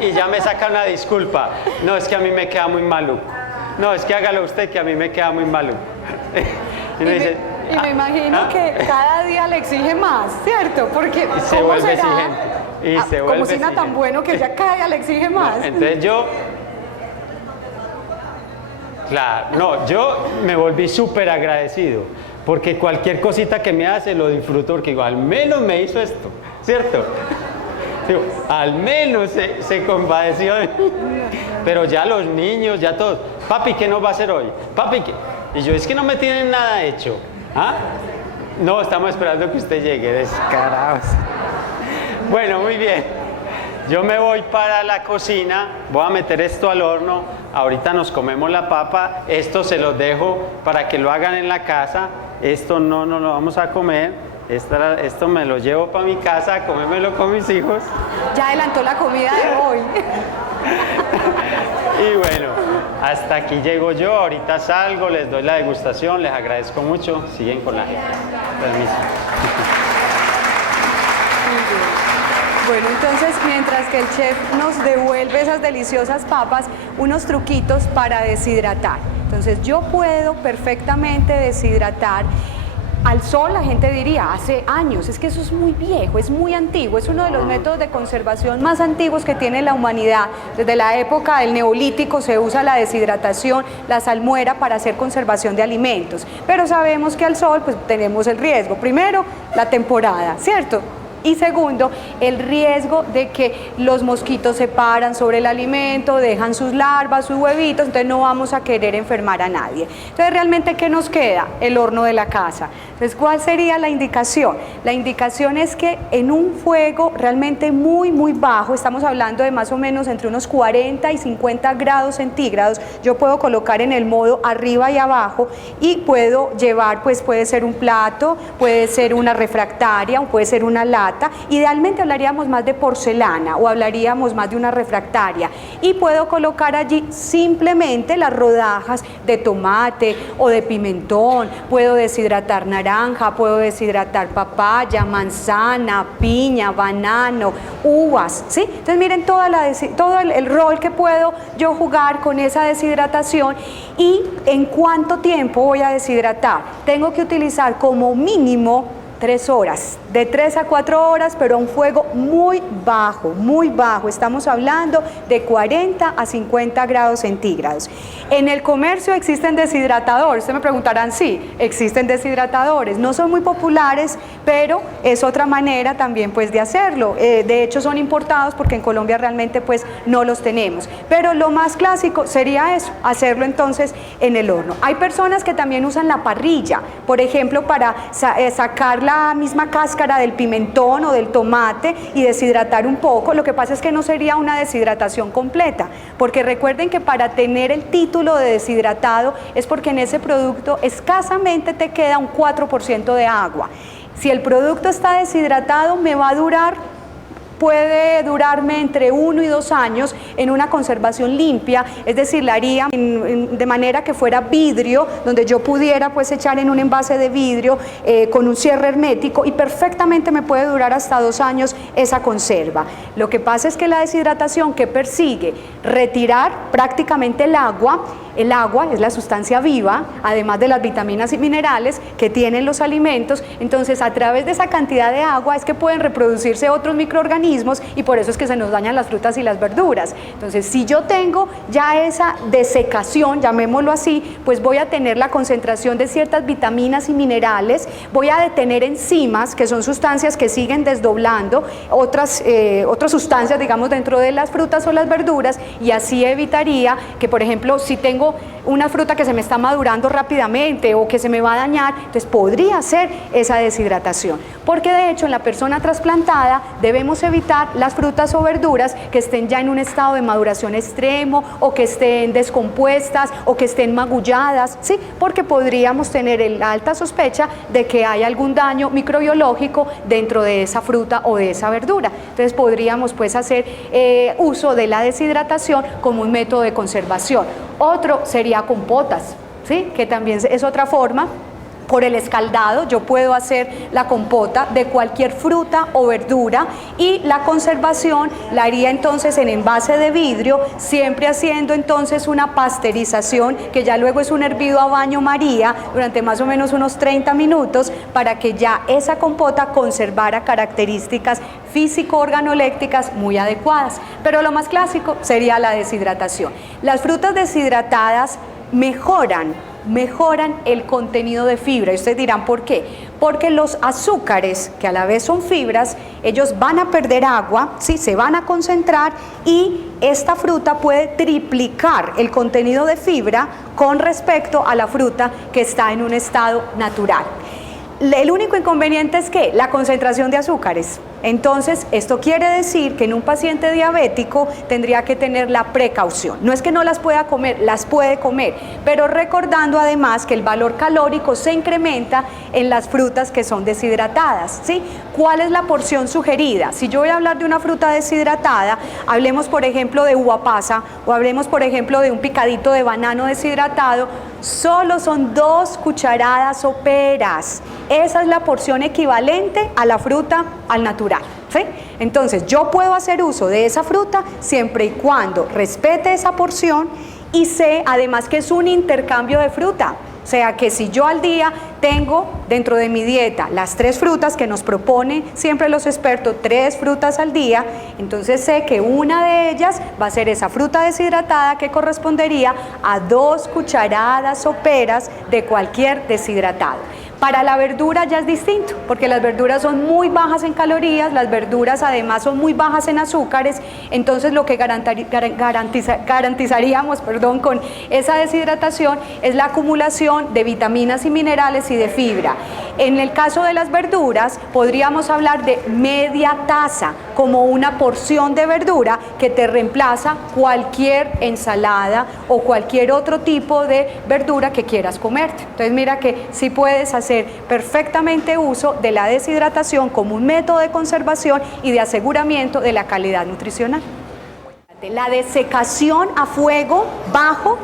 Y ya me saca una disculpa. No, es que a mí me queda muy maluco. No, es que hágalo usted, que a mí me queda muy maluco. Y me imagino que cada día le exige más, ¿cierto? Porque y se vuelve exigente. Y se vuelve cocina exigente. Tan bueno que ya cada día le exige más. No, entonces yo me volví súper agradecido, porque cualquier cosita que me hace lo disfruto, porque digo, al menos me hizo esto, ¿cierto? Digo, al menos se compadeció de mí. Pero ya los niños, ya todos, papi, ¿qué nos va a hacer hoy? Papi, ¿qué? Y yo, es que no me tienen nada hecho. ¿Ah? No, estamos esperando que usted llegue, descarados. Bueno, muy bien. Yo me voy para la cocina, voy a meter esto al horno, ahorita nos comemos la papa, esto se los dejo para que lo hagan en la casa, esto no lo vamos a comer, esto me lo llevo para mi casa, comérmelo con mis hijos. Ya adelantó la comida de hoy. Y bueno, hasta aquí llego yo, ahorita salgo, les doy la degustación, les agradezco mucho, siguen con la gente. Permiso. Bueno, entonces, mientras que el chef nos devuelve esas deliciosas papas, unos truquitos para deshidratar. Entonces, yo puedo perfectamente deshidratar al sol. La gente diría, hace años, es que eso es muy viejo, es muy antiguo, es uno de los métodos de conservación más antiguos que tiene la humanidad. Desde la época del Neolítico se usa la deshidratación, la salmuera para hacer conservación de alimentos. Pero sabemos que al sol, pues tenemos el riesgo. Primero, la temporada, ¿cierto? Y segundo, el riesgo de que los mosquitos se paran sobre el alimento, dejan sus larvas, sus huevitos, entonces no vamos a querer enfermar a nadie. Entonces, ¿realmente qué nos queda? El horno de la casa. Entonces, ¿cuál sería la indicación? La indicación es que en un fuego realmente muy, muy bajo, estamos hablando de más o menos entre unos 40 y 50 grados centígrados, yo puedo colocar en el modo arriba y abajo y puedo llevar, pues puede ser un plato, puede ser una refractaria o puede ser una lata. Idealmente hablaríamos más de porcelana o hablaríamos más de una refractaria, y puedo colocar allí simplemente las rodajas de tomate o de pimentón, puedo deshidratar naranja, puedo deshidratar papaya, manzana, piña, banano, uvas, ¿sí? Entonces miren todo el rol que puedo yo jugar con esa deshidratación. Y en cuánto tiempo voy a deshidratar. Tengo que utilizar como mínimo 3 horas, de 3 a 4 horas, pero a un fuego muy bajo, estamos hablando de 40 a 50 grados centígrados. En el comercio existen deshidratadores, ustedes me preguntarán, sí, existen deshidratadores, no son muy populares, pero es otra manera también pues de hacerlo. De hecho son importados porque en Colombia realmente pues no los tenemos, pero lo más clásico sería eso, hacerlo entonces en el horno. Hay personas que también usan la parrilla, por ejemplo, para sacar la misma cáscara del pimentón o del tomate y deshidratar un poco. Lo que pasa es que no sería una deshidratación completa, porque recuerden que para tener el título de deshidratado es porque en ese producto escasamente te queda un 4% de agua. Si el producto está deshidratado, me va a durar, puede durarme entre 1 y 2 años en una conservación limpia, es decir, la haría de manera que fuera vidrio, donde yo pudiera pues echar en un envase de vidrio con un cierre hermético, y perfectamente me puede durar hasta 2 años esa conserva. Lo que pasa es que la deshidratación, que persigue retirar prácticamente el agua es la sustancia viva, además de las vitaminas y minerales que tienen los alimentos. Entonces, a través de esa cantidad de agua es que pueden reproducirse otros microorganismos, y por eso es que se nos dañan las frutas y las verduras. Entonces, si yo tengo ya esa desecación, llamémoslo así, pues voy a tener la concentración de ciertas vitaminas y minerales, voy a detener enzimas, que son sustancias que siguen desdoblando otras sustancias, digamos, dentro de las frutas o las verduras, y así evitaría que, por ejemplo, si tengo una fruta que se me está madurando rápidamente o que se me va a dañar, entonces podría ser esa deshidratación. Porque de hecho en la persona trasplantada debemos evitar las frutas o verduras que estén ya en un estado de maduración extremo o que estén descompuestas o que estén magulladas, ¿sí? Porque podríamos tener la alta sospecha de que hay algún daño microbiológico dentro de esa fruta o de esa verdura. Entonces podríamos pues hacer uso de la deshidratación como un método de conservación. Otro sería compotas, ¿sí? Que también es otra forma. Por el escaldado yo puedo hacer la compota de cualquier fruta o verdura y la conservación la haría entonces en envase de vidrio, siempre haciendo entonces una pasteurización que ya luego es un hervido a baño María durante más o menos unos 30 minutos para que ya esa compota conservara características físico-organolépticas muy adecuadas. Pero lo más clásico sería la deshidratación. Las frutas deshidratadas mejoran el contenido de fibra. Y ustedes dirán, ¿por qué? Porque los azúcares, que a la vez son fibras, ellos van a perder agua, ¿sí? Se van a concentrar y esta fruta puede triplicar el contenido de fibra con respecto a la fruta que está en un estado natural. El único inconveniente es que la concentración de azúcares. Entonces, esto quiere decir que en un paciente diabético tendría que tener la precaución. No es que no las pueda comer, las puede comer, pero recordando además que el valor calórico se incrementa en las frutas que son deshidratadas, ¿sí? ¿Cuál es la porción sugerida? Si yo voy a hablar de una fruta deshidratada, hablemos por ejemplo de uva pasa o hablemos por ejemplo de un picadito de banano deshidratado, solo son 2 cucharadas soperas. Esa es la porción equivalente a la fruta al natural, ¿sí? Entonces yo puedo hacer uso de esa fruta siempre y cuando respete esa porción y sé además que es un intercambio de fruta. O sea que si yo al día tengo dentro de mi dieta las 3 frutas que nos proponen siempre los expertos, 3 frutas al día, entonces sé que una de ellas va a ser esa fruta deshidratada que correspondería a 2 cucharadas soperas de cualquier deshidratado. Para la verdura ya es distinto, porque las verduras son muy bajas en calorías, las verduras además son muy bajas en azúcares, entonces lo que garantizaríamos con esa deshidratación es la acumulación de vitaminas y minerales y de fibra. En el caso de las verduras podríamos hablar de media taza como una porción de verdura que te reemplaza cualquier ensalada o cualquier otro tipo de verdura que quieras comerte. Entonces mira que sí puedes hacer perfectamente uso de la deshidratación como un método de conservación y de aseguramiento de la calidad nutricional. La desecación a fuego bajo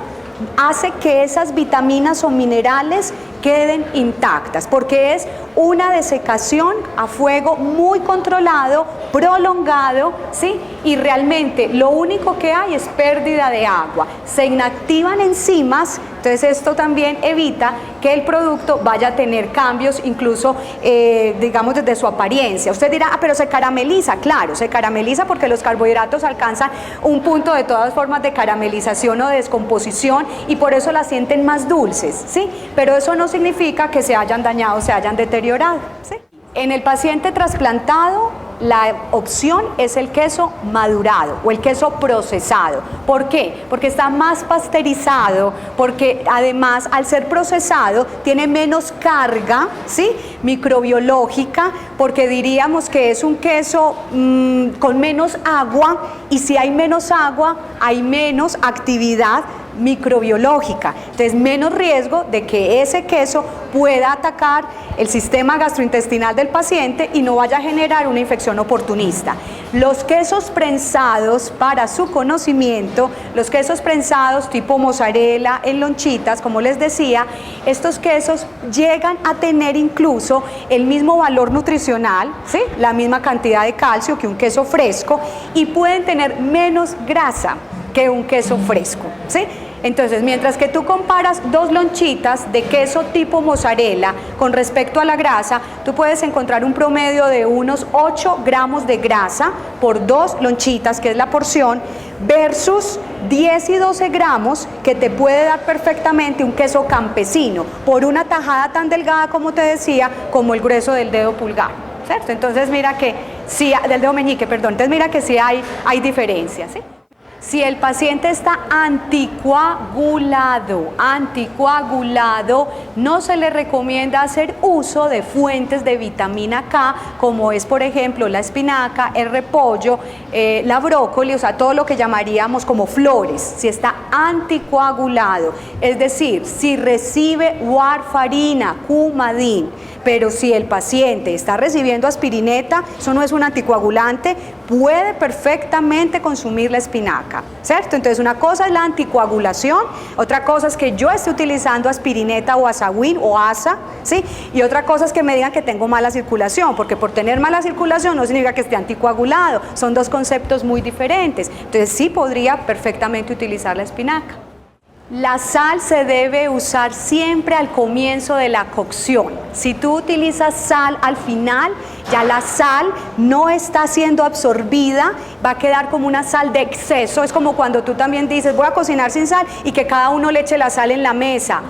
hace que esas vitaminas o minerales queden intactas, porque es una desecación a fuego muy controlado, prolongado, ¿sí? Y realmente lo único que hay es pérdida de agua. Se inactivan enzimas, entonces esto también evita que el producto vaya a tener cambios, incluso, digamos, desde su apariencia. Usted dirá, pero se carameliza. Claro, se carameliza porque los carbohidratos alcanzan un punto de todas formas de caramelización o de descomposición y por eso las sienten más dulces, ¿sí? Pero eso no significa que se hayan dañado, se hayan deteriorado, ¿sí? En el paciente trasplantado, la opción es el queso madurado o el queso procesado. ¿Por qué? Porque está más pasteurizado, porque además al ser procesado tiene menos carga, ¿sí? Microbiológica, porque diríamos que es un queso con menos agua, y si hay menos agua hay menos actividad microbiológica, entonces menos riesgo de que ese queso pueda atacar el sistema gastrointestinal del paciente y no vaya a generar una infección oportunista. Los quesos prensados, para su conocimiento, los quesos prensados tipo mozzarella en lonchitas, como les decía, estos quesos llegan a tener incluso el mismo valor nutricional, ¿sí? La misma cantidad de calcio que un queso fresco, y pueden tener menos grasa que un queso fresco, ¿sí? Entonces, mientras que tú comparas 2 lonchitas de queso tipo mozzarella con respecto a la grasa, tú puedes encontrar un promedio de unos 8 gramos de grasa por 2 lonchitas, que es la porción, versus 10 y 12 gramos que te puede dar perfectamente un queso campesino por una tajada tan delgada, como te decía, como el grueso del dedo pulgar, ¿cierto? Entonces mira que sí, del dedo meñique, perdón, entonces mira que sí hay diferencias, ¿sí? Si el paciente está anticoagulado, no se le recomienda hacer uso de fuentes de vitamina K, como es por ejemplo la espinaca, el repollo, la brócoli, o sea, todo lo que llamaríamos como flores, si está anticoagulado, es decir, si recibe warfarina, Coumadin, pero si el paciente está recibiendo aspirineta, eso no es un anticoagulante, puede perfectamente consumir la espinaca, ¿cierto? Entonces una cosa es la anticoagulación, otra cosa es que yo esté utilizando aspirineta o Asawin o ASA, ¿sí? Y otra cosa es que me digan que tengo mala circulación, porque por tener mala circulación no significa que esté anticoagulado, son dos conceptos muy diferentes. Entonces sí podría perfectamente utilizar la espinaca. La sal se debe usar siempre al comienzo de la cocción. Si tú utilizas sal al final, ya la sal no está siendo absorbida, va a quedar como una sal de exceso. Es como cuando tú también dices, voy a cocinar sin sal y que cada uno le eche la sal en la mesa.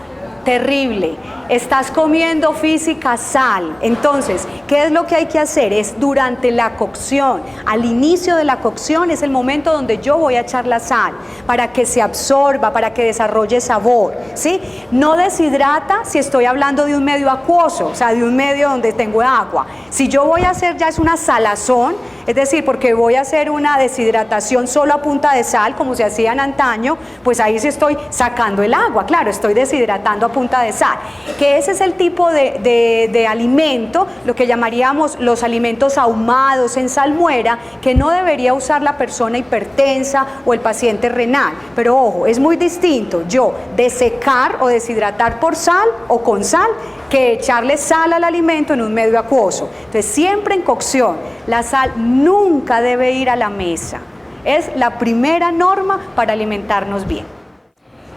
Terrible, estás comiendo física sal. Entonces, ¿qué es lo que hay que hacer? Es durante la cocción, al inicio de la cocción es el momento donde yo voy a echar la sal para que se absorba, para que desarrolle sabor, ¿sí? No deshidrata si estoy hablando de un medio acuoso, o sea, de un medio donde tengo agua. Si yo voy a hacer ya es una salazón, es decir, porque voy a hacer una deshidratación solo a punta de sal, como se hacía en antaño, pues ahí sí estoy sacando el agua, claro, estoy deshidratando a punta de sal, que ese es el tipo de alimento, lo que llamaríamos los alimentos ahumados en salmuera, que no debería usar la persona hipertensa o el paciente renal, pero ojo, es muy distinto yo desecar o deshidratar por sal o con sal, que echarle sal al alimento en un medio acuoso. Entonces siempre en cocción, la sal nunca debe ir a la mesa, es la primera norma para alimentarnos bien.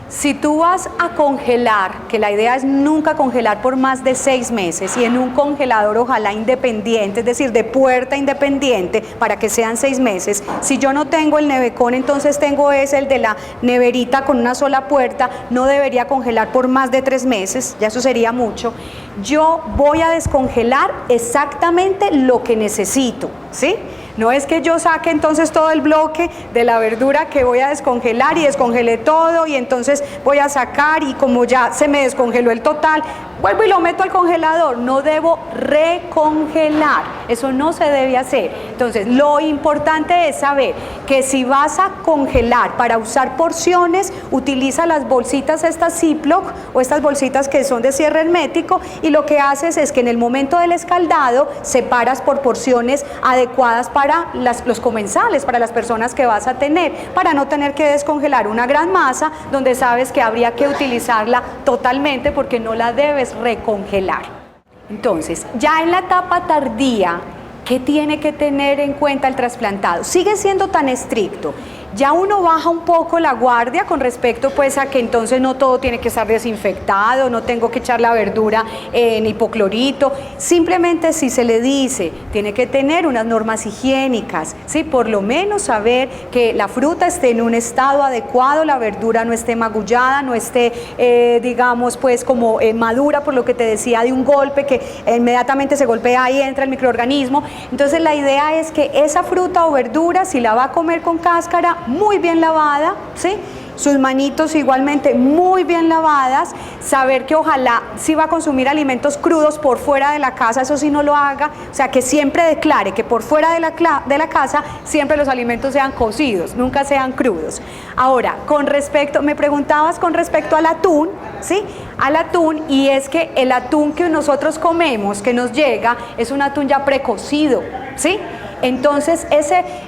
Si tú vas a congelar, que la idea es nunca congelar por más de 6 meses y en un congelador ojalá independiente, es decir, de puerta independiente para que sean 6 meses. Si yo no tengo el nevecón, entonces tengo el de la neverita con una sola puerta, no debería congelar por más de 3 meses, ya eso sería mucho. Yo voy a descongelar exactamente lo que necesito, ¿sí? No es que yo saque entonces todo el bloque de la verdura que voy a descongelar y descongelé todo y entonces voy a sacar y como ya se me descongeló el total, vuelvo y lo meto al congelador. No debo recongelar, eso no se debe hacer. Entonces lo importante es saber que si vas a congelar para usar porciones, utiliza las bolsitas estas Ziploc o estas bolsitas que son de cierre hermético y lo que haces es que en el momento del escaldado separas por porciones adecuadas para los comensales, para las personas que vas a tener, para no tener que descongelar una gran masa donde sabes que habría que utilizarla totalmente porque no la debes recongelar. Entonces, ya en la etapa tardía, ¿qué tiene que tener en cuenta el trasplantado? Sigue siendo tan estricto. Ya uno baja un poco la guardia con respecto pues a que entonces no todo tiene que estar desinfectado, no tengo que echar la verdura en hipoclorito, simplemente si se le dice tiene que tener unas normas higiénicas, ¿sí? Por lo menos saber que la fruta esté en un estado adecuado, la verdura no esté magullada, no esté digamos pues como madura por lo que te decía de un golpe que inmediatamente se golpea y entra el microorganismo. Entonces la idea es que esa fruta o verdura si la va a comer con cáscara, muy bien lavada, ¿sí? Sus manitos igualmente muy bien lavadas, saber que ojalá si va a consumir alimentos crudos por fuera de la casa, eso sí no lo haga, o sea que siempre declare que por fuera de la casa siempre los alimentos sean cocidos, nunca sean crudos. Ahora, con respecto, me preguntabas con respecto al atún, ¿sí? Al atún, y es que el atún que nosotros comemos, que nos llega, es un atún ya precocido, ¿sí? Entonces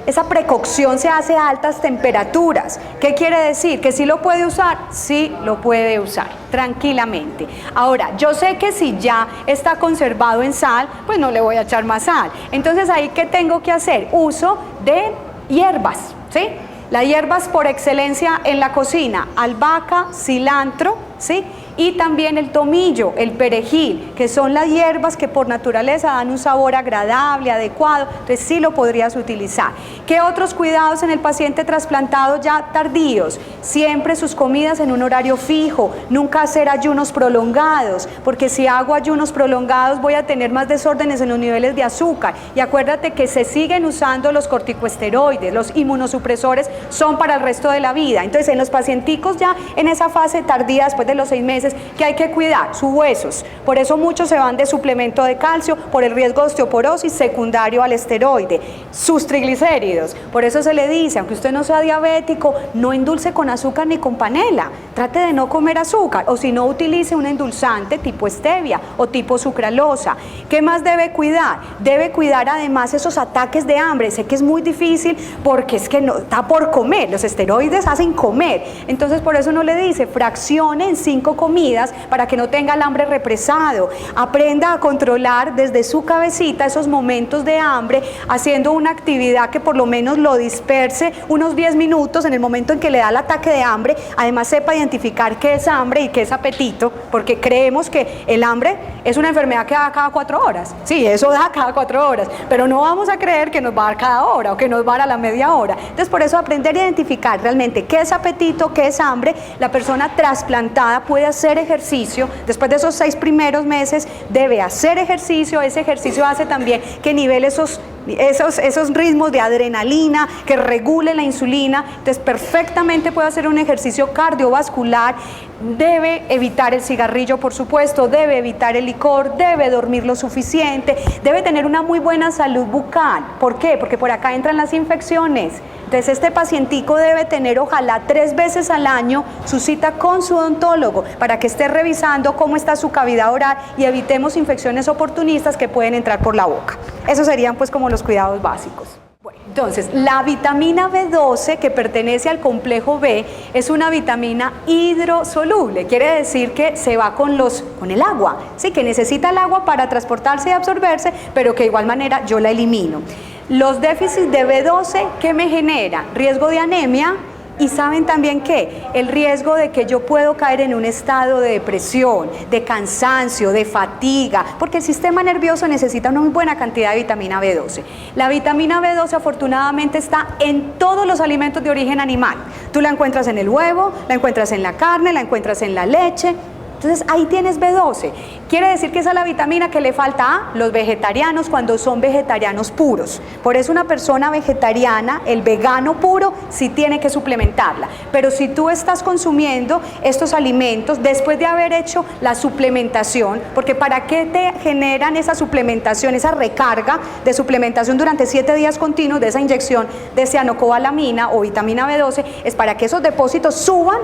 esa precocción se hace a altas temperaturas. ¿Qué quiere decir? ¿Que sí lo puede usar? Sí lo puede usar, tranquilamente. Ahora, yo sé que si ya está conservado en sal, pues no le voy a echar más sal. Entonces ahí, ¿qué tengo que hacer? Uso de hierbas, ¿sí? Las hierbas por excelencia en la cocina, albahaca, cilantro, ¿sí? y también el tomillo, el perejil, que son las hierbas que por naturaleza dan un sabor agradable, adecuado, entonces sí lo podrías utilizar. ¿Qué otros cuidados en el paciente trasplantado ya tardíos? Siempre sus comidas en un horario fijo, nunca hacer ayunos prolongados, porque si hago ayunos prolongados voy a tener más desórdenes en los niveles de azúcar, y acuérdate que se siguen usando los corticosteroides, los inmunosupresores son para el resto de la vida. Entonces en los pacienticos ya en esa fase tardía, después de los 6 meses, que hay que cuidar sus huesos, por eso muchos se van de suplemento de calcio por el riesgo de osteoporosis secundario al esteroide, sus triglicéridos, por eso se le dice, aunque usted no sea diabético, no endulce con azúcar ni con panela, trate de no comer azúcar, o si no utilice un endulzante tipo stevia o tipo sucralosa. ¿Qué más debe cuidar? Debe cuidar además esos ataques de hambre, sé que es muy difícil porque es que no está por comer, los esteroides hacen comer, entonces por eso uno le dice, fraccione en 5 comidas para que no tenga el hambre represado, aprenda a controlar desde su cabecita esos momentos de hambre, haciendo una actividad que por lo menos lo disperse unos 10 minutos en el momento en que le da el ataque de hambre, además sepa identificar qué es hambre y qué es apetito, porque creemos que el hambre es una enfermedad que da cada 4 horas, sí, eso da cada 4 horas, pero no vamos a creer que nos va a dar cada hora o que nos va a dar a la media hora. Entonces por eso aprender a identificar realmente qué es apetito, qué es hambre. La persona trasplantada puede hacer ejercicio, después de esos 6 primeros meses debe hacer ejercicio, ese ejercicio hace también que nivele esos ritmos de adrenalina, que regule la insulina, entonces perfectamente puede hacer un ejercicio cardiovascular, debe evitar el cigarrillo por supuesto, debe evitar el licor, debe dormir lo suficiente, debe tener una muy buena salud bucal. ¿Por qué? Porque por acá entran las infecciones. Entonces este pacientico debe tener ojalá 3 veces al año su cita con su odontólogo para que esté revisando cómo está su cavidad oral y evitemos infecciones oportunistas que pueden entrar por la boca. Esos serían pues como los cuidados básicos. Bueno, entonces la vitamina B12, que pertenece al complejo B, es una vitamina hidrosoluble, quiere decir que se va con el agua, sí, que necesita el agua para transportarse y absorberse, pero que de igual manera yo la elimino. Los déficits de B12, ¿qué me generan? Riesgo de anemia. Y saben también que el riesgo de que yo puedo caer en un estado de depresión, de cansancio, de fatiga, porque el sistema nervioso necesita una muy buena cantidad de vitamina B12. La vitamina B12 afortunadamente está en todos los alimentos de origen animal. Tú la encuentras en el huevo, la encuentras en la carne, la encuentras en la leche. Entonces ahí tienes B12, quiere decir que esa es la vitamina que le falta a los vegetarianos cuando son vegetarianos puros. Por eso una persona vegetariana, el vegano puro, sí tiene que suplementarla. Pero si tú estás consumiendo estos alimentos después de haber hecho la suplementación, porque ¿para qué te generan esa suplementación, esa recarga de suplementación durante 7 días continuos de esa inyección de cianocobalamina o vitamina B12? Es para que esos depósitos suban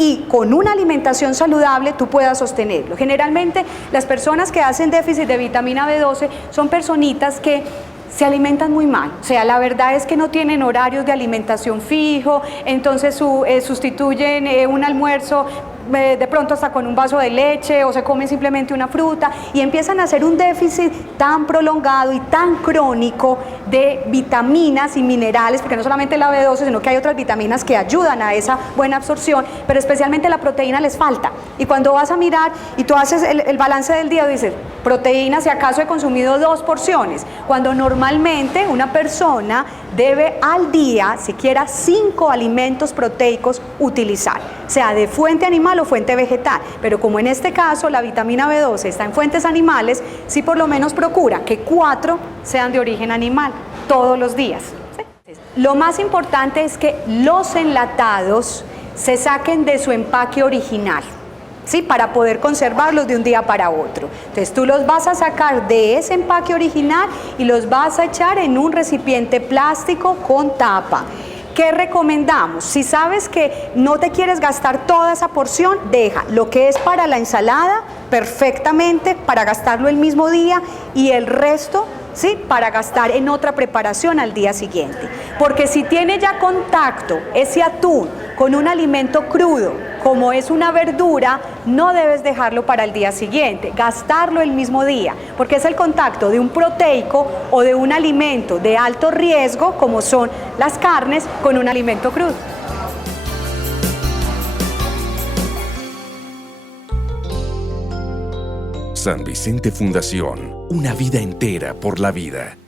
y con una alimentación saludable tú puedas sostenerlo. Generalmente las personas que hacen déficit de vitamina B12 son personitas que se alimentan muy mal, o sea, la verdad es que no tienen horarios de alimentación fijo, entonces sustituyen un almuerzo de pronto hasta con un vaso de leche o se comen simplemente una fruta y empiezan a hacer un déficit tan prolongado y tan crónico de vitaminas y minerales, porque no solamente la B12, sino que hay otras vitaminas que ayudan a esa buena absorción, pero especialmente la proteína les falta. Y cuando vas a mirar y tú haces el balance del día, dices, proteína, si acaso he consumido 2 porciones, cuando normalmente una persona debe al día, siquiera 5 alimentos proteicos utilizar, sea de fuente animal o fuente vegetal, pero como en este caso la vitamina B12 está en fuentes animales, sí por lo menos procura que 4 sean de origen animal todos los días. ¿Sí? Lo más importante es que los enlatados se saquen de su empaque original, ¿sí? Para poder conservarlos de un día para otro. Entonces tú los vas a sacar de ese empaque original y los vas a echar en un recipiente plástico con tapa. ¿Qué recomendamos? Si sabes que no te quieres gastar toda esa porción, deja lo que es para la ensalada perfectamente para gastarlo el mismo día y el resto, ¿sí?, para gastar en otra preparación al día siguiente. Porque si tiene ya contacto ese atún con un alimento crudo, como es una verdura, no debes dejarlo para el día siguiente, gastarlo el mismo día, porque es el contacto de un proteico o de un alimento de alto riesgo, como son las carnes, con un alimento crudo. San Vicente Fundación, una vida entera por la vida.